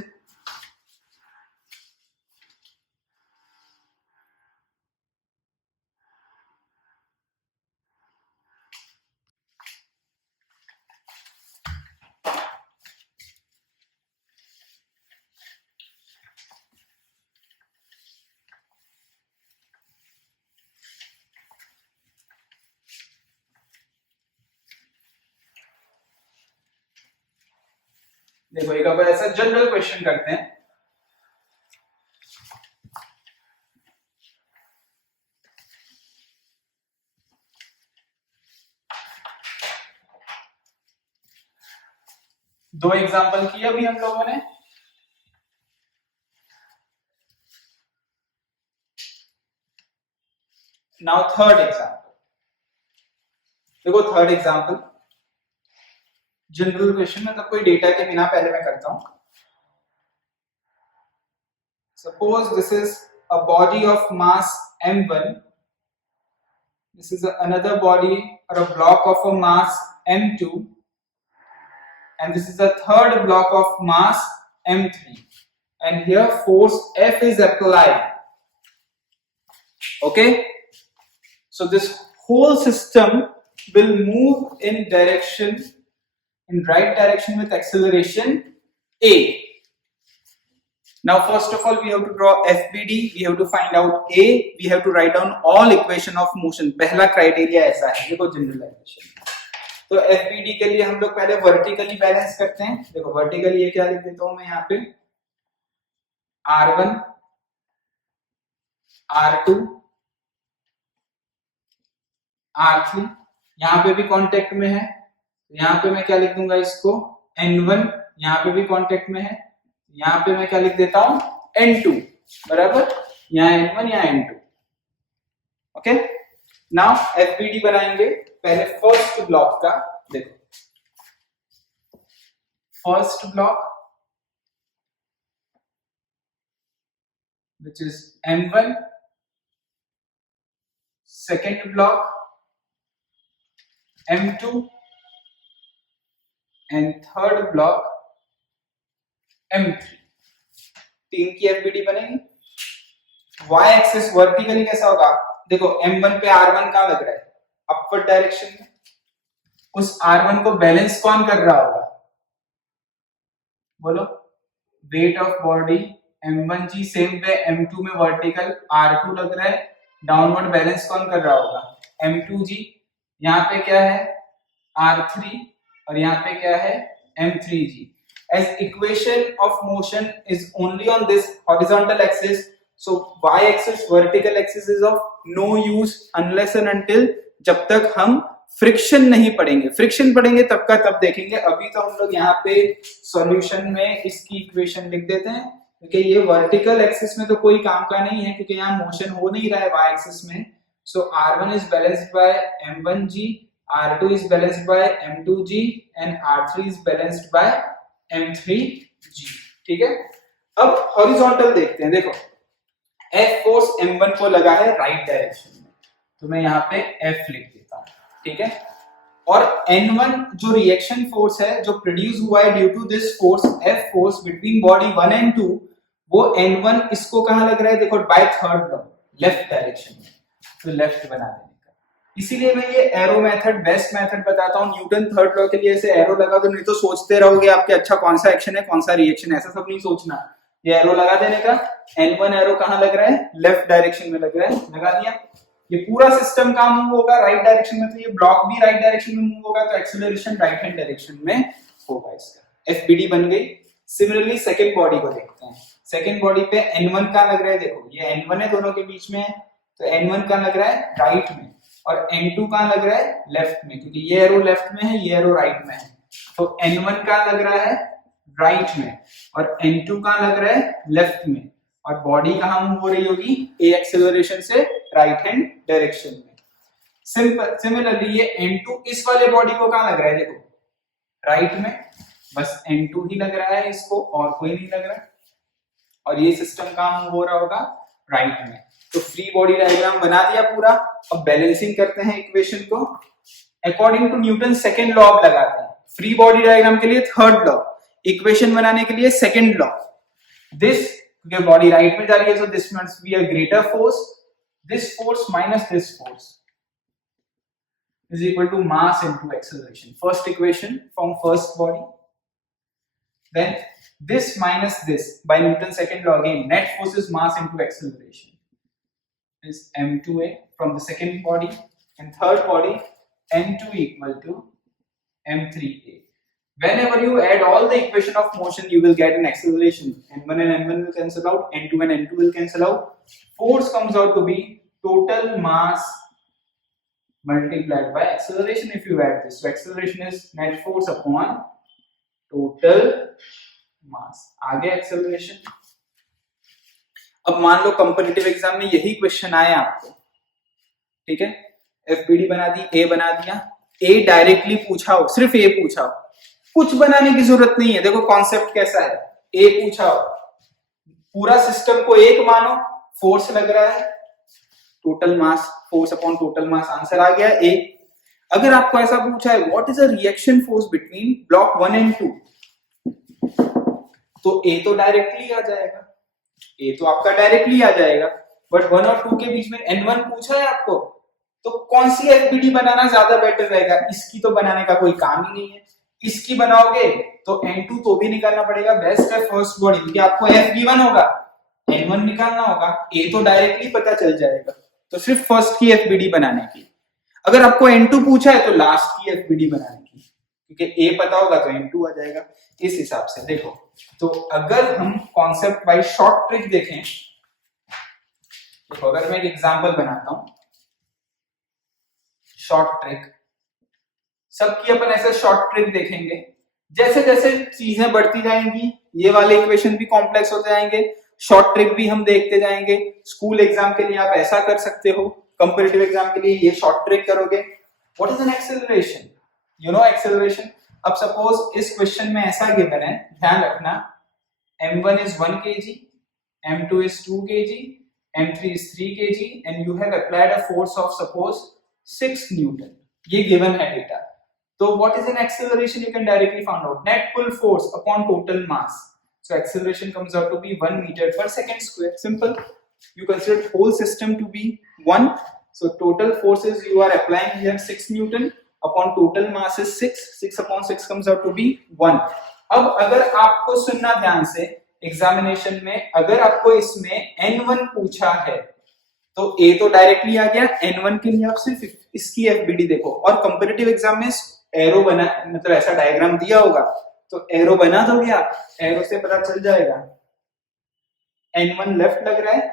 देखो एक बार ऐसा जनरल क्वेश्चन करते हैं। दो एग्जाम्पल किए अभी हम लोगों ने। नाउ थर्ड एग्जाम्पल, देखो थर्ड एग्जाम्पल जनरल क्वेश्चन, मतलब कोई डेटा के बिना पहले मैं करता हूं। Suppose this is a body of mass m1, this is another body or a block of a mass m2, and this is the third block of mass m3, and here force F is applied. Okay, so this whole system will move in right direction with acceleration a. Now first of all we have to draw FBD, we have to find out A, we have to write down all equation of motion. पहला criteria ऐसा है, देखो generalisation. तो FBD के लिए हम लोग पहले वर्टिकली बैलेंस करते हैं। देखो वर्टिकली ये क्या लिख देता हूं मैं यहाँ पे, R1 R2 R3, यहाँ पे भी कांटेक्ट में है, यहाँ पे मैं क्या लिख दूंगा इसको N1, यहाँ पे भी कांटेक्ट में है, यहाँ पे मैं क्या लिख देता हूं N2, बराबर, यहाँ N1 यहाँ N2। ओके, नाउ FBD बनाएंगे पहले फर्स्ट ब्लॉक का। देखो first block which is M1, second block M2 and third block M3। तीन की FBD बनेगी। Y एक्सिस वर्टिकली कैसा होगा, देखो M1 पे R1 कहां लग रहा है, अपवर्ड डायरेक्शन में। उस R1 को बैलेंस कौन कर रहा होगा, बोलो, weight of body M1 g, same पे M2 में वर्टिकल R2 लग रहा है, डाउनवर्ड बैलेंस कौन कर रहा होगा M2 जी। यहाँ पे क्या है R3 और यहाँ पे क्या है M3 ji. As equation of motion is only on this horizontal axis, so y axis vertical axis is of no use unless and until, जब तक हम फ्रिक्शन नहीं पढ़ेंगे। फ्रिक्शन पढ़ेंगे तब का तब देखेंगे। अभी तो हम लोग यहाँ पे सॉल्यूशन में इसकी इक्वेशन लिख देते हैं, क्योंकि ये वर्टिकल एक्सिस में तो कोई काम का नहीं है, क्योंकि यहाँ मोशन हो नहीं रहा है y एक्सिस में। So R1 is balanced by M1g, R2 is balanced by M2g and R3 is balanced by M3g। ठीक है, अब हॉरिजॉन्टल देखते हैं। देखो F फोर्स M1 को लगा है राइट डायरेक्शन में, तो मैं यहाँ पे F लिख देता हूँ, ठीक है। और N1 जो रिएक्शन फोर्स है जो प्रोड्यूस हुआ है due to this force F force between body 1 and 2, वो N1 इसको कहां लग रहा है, देखो by third law left direction में, तो लेफ्ट बना देने का। इसीलिए मैं ये एरो मेथड बेस्ट मेथड बताता हूँ। न्यूटन थर्ड लॉ के लिए ऐसे एरो लगा दो, नहीं तो सोचते रहोगे आपके अच्छा कौन सा एक्शन है कौन सा रिएक्शन है, ऐसा सब नहीं सोचना। ये एरो लगा देने का, N1 एरो कहां लग रहा है, लेफ्ट डायरेक्शन में लग रहा है, लगा दिया। ये पूरा सिस्टम का मूव होगा राइट डायरेक्शन में, तो ये ब्लॉक भी राइट डायरेक्शन में मूव होगा, तो एक्सीलरेशन राइट हैंड डायरेक्शन में होगा इसका। FBD बन गई। सिमिलरली सेकंड बॉडी को देखते हैं। सेकेंड बॉडी पे n1 का लग रहा है, देखो ये n1 है दोनों के बीच में है, तो n1 का लग रहा है राइट में और n2 का लग रहा है लेफ्ट में, क्योंकि ये एरो लेफ्ट में है ये एरो राइट में है, तो n1 का लग रहा है राइट में और n2 का लग रहा है लेफ्ट में, और बॉडी कहां मूव हो रही होगी, a एक्सेलरेशन से राइट हैंड डायरेक्शन में। सिमिलरली ये n2 इस वाले बॉडी को कहां लग रहा है, देखो राइट में, बस n2 ही लग रहा है इसको और कोई नहीं लग रहा है, और ये सिस्टम कहां मूव हो रहा होगा, राइट में। तो फ्री बॉडी डायग्राम बना दिया पूरा। अब बैलेंसिंग करते हैं इक्वेशन को according to Newton second law अब लगाते हैं। फ्री बॉडी डायग्राम के लिए थर्ड लॉ, इक्वेशन बनाने के लिए सेकंड लॉ। दिस, क्योंकि बॉडी राइट में जा रही है so this must be a greater force, this force minus this force is equal to mass into acceleration. First equation from first body, then this minus this by Newton's second law again, net force is mass into acceleration is m2a from the second body, and third body n2 equal to m3a. Whenever you add all the equation of motion, you will get an acceleration. n1 and n1 will cancel out, n2 and n2 will cancel out. Force comes out to be total mass multiplied by acceleration if you add this. So acceleration is net force upon total mass. आगे acceleration. अब मान लो comparative exam में यही question आया आपको, ठीक है, FBD बना दी, ए बना दिया, ए डायरेक्टली पूछा हो, सिर्फ ए पूछा हो, कुछ बनाने की जरूरत नहीं है। देखो कॉन्सेप्ट कैसा है, ए पूछा हो, पूरा सिस्टम को एक मानो, फोर्स लग रहा है, total mass, force upon total mass, answer आ गया ए। अगर आपको ऐसा पूछा है what is a reaction force between block 1 and 2, तो ए तो डायरेक्टली आ जाएगा, ए तो आपका डायरेक्टली आ जाएगा, बट 1 और 2 के बीच में n1 पूछा है आपको, तो कौन सी एफबीडी बनाना ज्यादा बेटर रहेगा, इसकी तो बनाने का कोई काम ही नहीं है, इसकी बनाओगे तो n2 तो भी निकालना पड़ेगा, बेस्ट है फर्स्ट बॉडी, क्योंकि आपको f गिवन होगा, n1 निकालना होगा, a तो डायरेक्टली पता चल जाएगा, तो सिर्फ फर्स्ट की एफबीडी बनाने की। अगर आपको n2 पूछा है तो लास्ट की एफबीडी बनाने की, क्योंकि a पता होगा तो n2 आ जाएगा। इस हिसाब से देखो, तो अगर हम कॉन्सेप्ट बाय शॉर्ट ट्रिक देखें, देखो अगर मैं एक एग्जांपल बनाता हूं, शॉर्ट ट्रिक, सबकी अपन ऐसे शॉर्ट ट्रिक देखेंगे, जैसे जैसे चीजें बढ़ती जाएंगी ये वाले इक्वेशन भी कॉम्प्लेक्स होते जाएंगे, शॉर्ट ट्रिक भी हम देखते जाएंगे। स्कूल एग्जाम के लिए आप ऐसा कर सकते हो, कंपैरेटिव एग्जाम के लिए ये शॉर्ट ट्रिक करोगे। What is an acceleration, you know acceleration. अब सपोज इस क्वेश्चन में ऐसा गिवन है, ध्यान रखना, m1 is 1 kg, m2 is 2 kg, m3 is 3 kg, and you have applied a force of suppose 6 Newton. ये given है डेटा। तो what is an acceleration? You can directly find out net pull force upon total mass. So acceleration comes out to be 1 meter per second square. Simple. You consider whole system to be 1. So total forces you are applying here 6 Newton upon total mass is 6. 6 upon 6 comes out to be 1. अब अगर आपको सुनना ध्यान से, examination में अगर आपको इसमें n1 पूछा है तो a तो डायरेक्टली आ गया, n1 के लिए आप सिर्फ इसकी एफबीडी देखो, और कंपैरेटिव एग्जाम में एरो बना, मतलब ऐसा डायग्राम दिया होगा तो एरो बना दोगे आप, एरो से पता चल जाएगा n1 लेफ्ट लग रहा है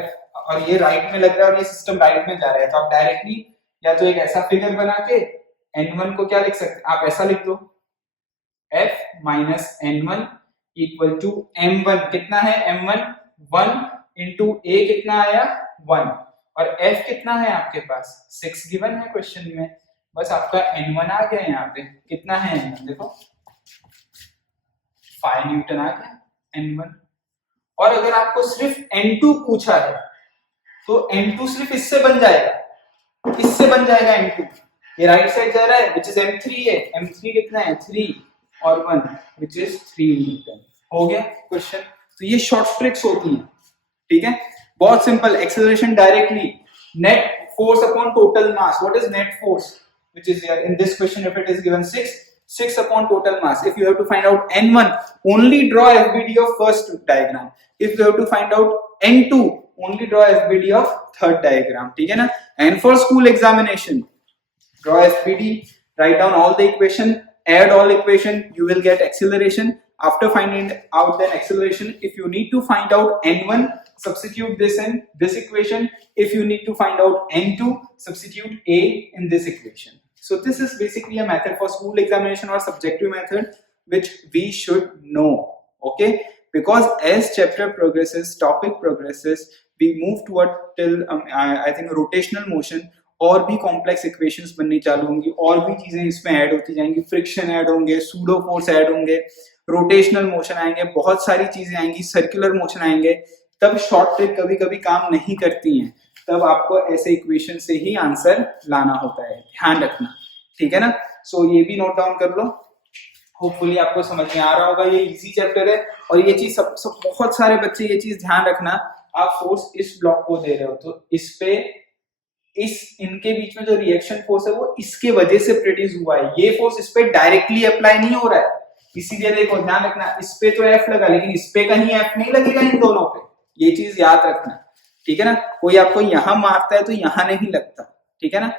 f, और ये राइट में लग रहा है और ये सिस्टम राइट में जा रहा है, तो आप डायरेक्टली या तो एक ऐसा फिगर बना के n1 को क्या लिख सकते, आप ऐसा लिख दो f minus n1 equal to m1, कितना है m1, 1 इंटू a कितना आया 1, और f कितना है आपके पास 6 गिवन है क्वेश्चन में, बस आपका n1 आ गया यहाँ पे, कितना है n1 देखो 5 न्यूटन आ गया n1। और अगर आपको सिर्फ n2 पूछा है तो n2 सिर्फ इससे बन जाएगा, इससे बन जाएगा n2, ये राइट साइड जा रहा है which is m3 है, m3 कितना है 3 और 1 which is 3 न्यूटन। हो गया क्वेश्चन। तो ये शॉर्ट ट्रिक्स होती हैं, ठीक है, बहुत simple. Acceleration directly net force upon total mass, what is net force which is here in this question, if it is given 6 upon total mass, if you have to find out n1 only draw FBD of first diagram, if you have to find out n2 only draw FBD of third diagram, ठीक है ना। and for school examination draw FBD, write down all the equation, add all equation, you will get acceleration, After finding out the acceleration, if you need to find out n1, substitute this in this equation. If you need to find out n2, substitute a in this equation. So this is basically a method for school examination or subjective method which we should know. Okay, because as chapter progresses, topic progresses, we move toward till I think rotational motion. और भी complex equations बननी चालू होंगी, और भी चीजें इसमें add होती जाएंगी, फ्रिक्शन ऐड होंगे, सूडो फोर्स ऐड होंगे, रोटेशनल मोशन आएंगे, बहुत सारी चीजें आएंगी, सर्कुलर मोशन आएंगे. तब शॉर्ट ट्रिक कभी कभी काम नहीं करती हैं, तब आपको ऐसे इक्वेशन से ही आंसर लाना होता है, ध्यान रखना. ठीक है ना. सो ये भी नोट डाउन कर लो. होपफुली आपको समझ में आ रहा होगा. ये इजी चैप्टर है और ये चीज सब बहुत सारे बच्चे ये चीज ध्यान रखना. आप फोर्स इस ब्लॉक को दे रहे हो तो इस पे इनके बीच में जो रिएक्शन फोर्स है वो इसके वजह से प्रोड्यूस हुआ है. ये फोर्स इस पे डायरेक्टली अप्लाई नहीं हो रहा है, इसीलिए देखो ध्यान रखना. इस पे तो F लगा लेकिन इस पे कहीं F नहीं लगेगा इन दोनों पे. ये चीज याद रखना. ठीक है ना. कोई आपको यहां मारता है तो यहां नहीं लगता. ठीक है ना.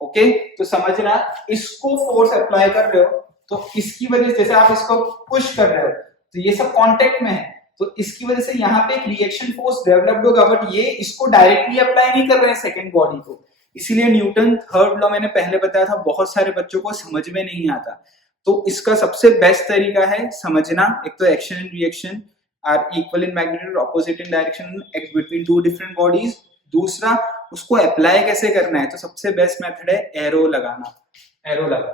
ओके, तो समझना, इसको फोर्स अप्लाई कर रहे हो तो इसकी वजह से, जैसे आप इसको पुश कर रहे हो तो ये सब कांटेक्ट में है, तो इसकी वजह से यहाँ पे एक रिएक्शन फोर्स डेवलप्ड होगा, बट ये इसको डायरेक्टली अप्लाई नहीं कर रहे हैं सेकंड बॉडी को. इसीलिए न्यूटन थर्ड लॉ मैंने पहले बताया था, बहुत सारे बच्चों को समझ में नहीं आता. तो इसका सबसे बेस्ट तरीका है समझना. एक तो action and reaction are equal in magnitude, opposite in direction between two different bodies. दूसरा, उसको अप्लाई कैसे करना है, तो सबसे बेस्ट मेथड है एरो लगाना. एरो लगा,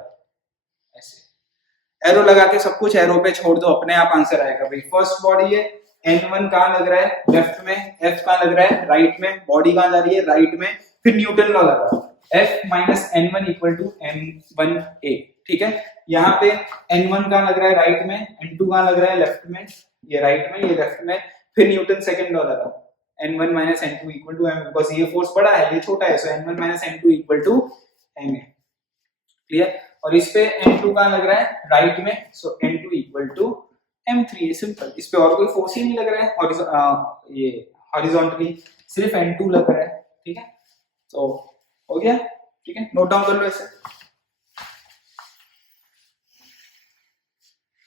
ऐसे एरो लगा के सब कुछ एरो पे छोड़ दो, अपने आप आंसर आएगा. भाई फर्स्ट बॉडी है, n1 कहां लग रहा है, लेफ्ट में. F कहां लग रहा है, राइट में. बॉडी कहां जा रही है, राइट में. फिर न्यूटन लॉ लगा, F minus n1 equal to m1a. ठीक है. यहाँ पे n1 कहां लग रहा है, राइट में. n2 कहां लग रहा है, लेफ्ट में. ये राइट में, ये लेफ्ट में. फिर न्यूटन सेकंड लॉ लगा, n1 minus n2 equal to m, because ये फोर्स बड़ा है, ये छोटा है, so n1 minus n2 equal to ma. Clear. और इस पे n2 कहां लग रहा है, राइट में, सो n2 इक्वल टू m3. ये सिंपल. इस पे और कोई फोर्स ही नहीं लग रहा है, ये हॉरिजॉन्टली सिर्फ n2 लग रहा है. ठीक है. तो हो गया. ठीक है, नोट डाउन कर लो ऐसे.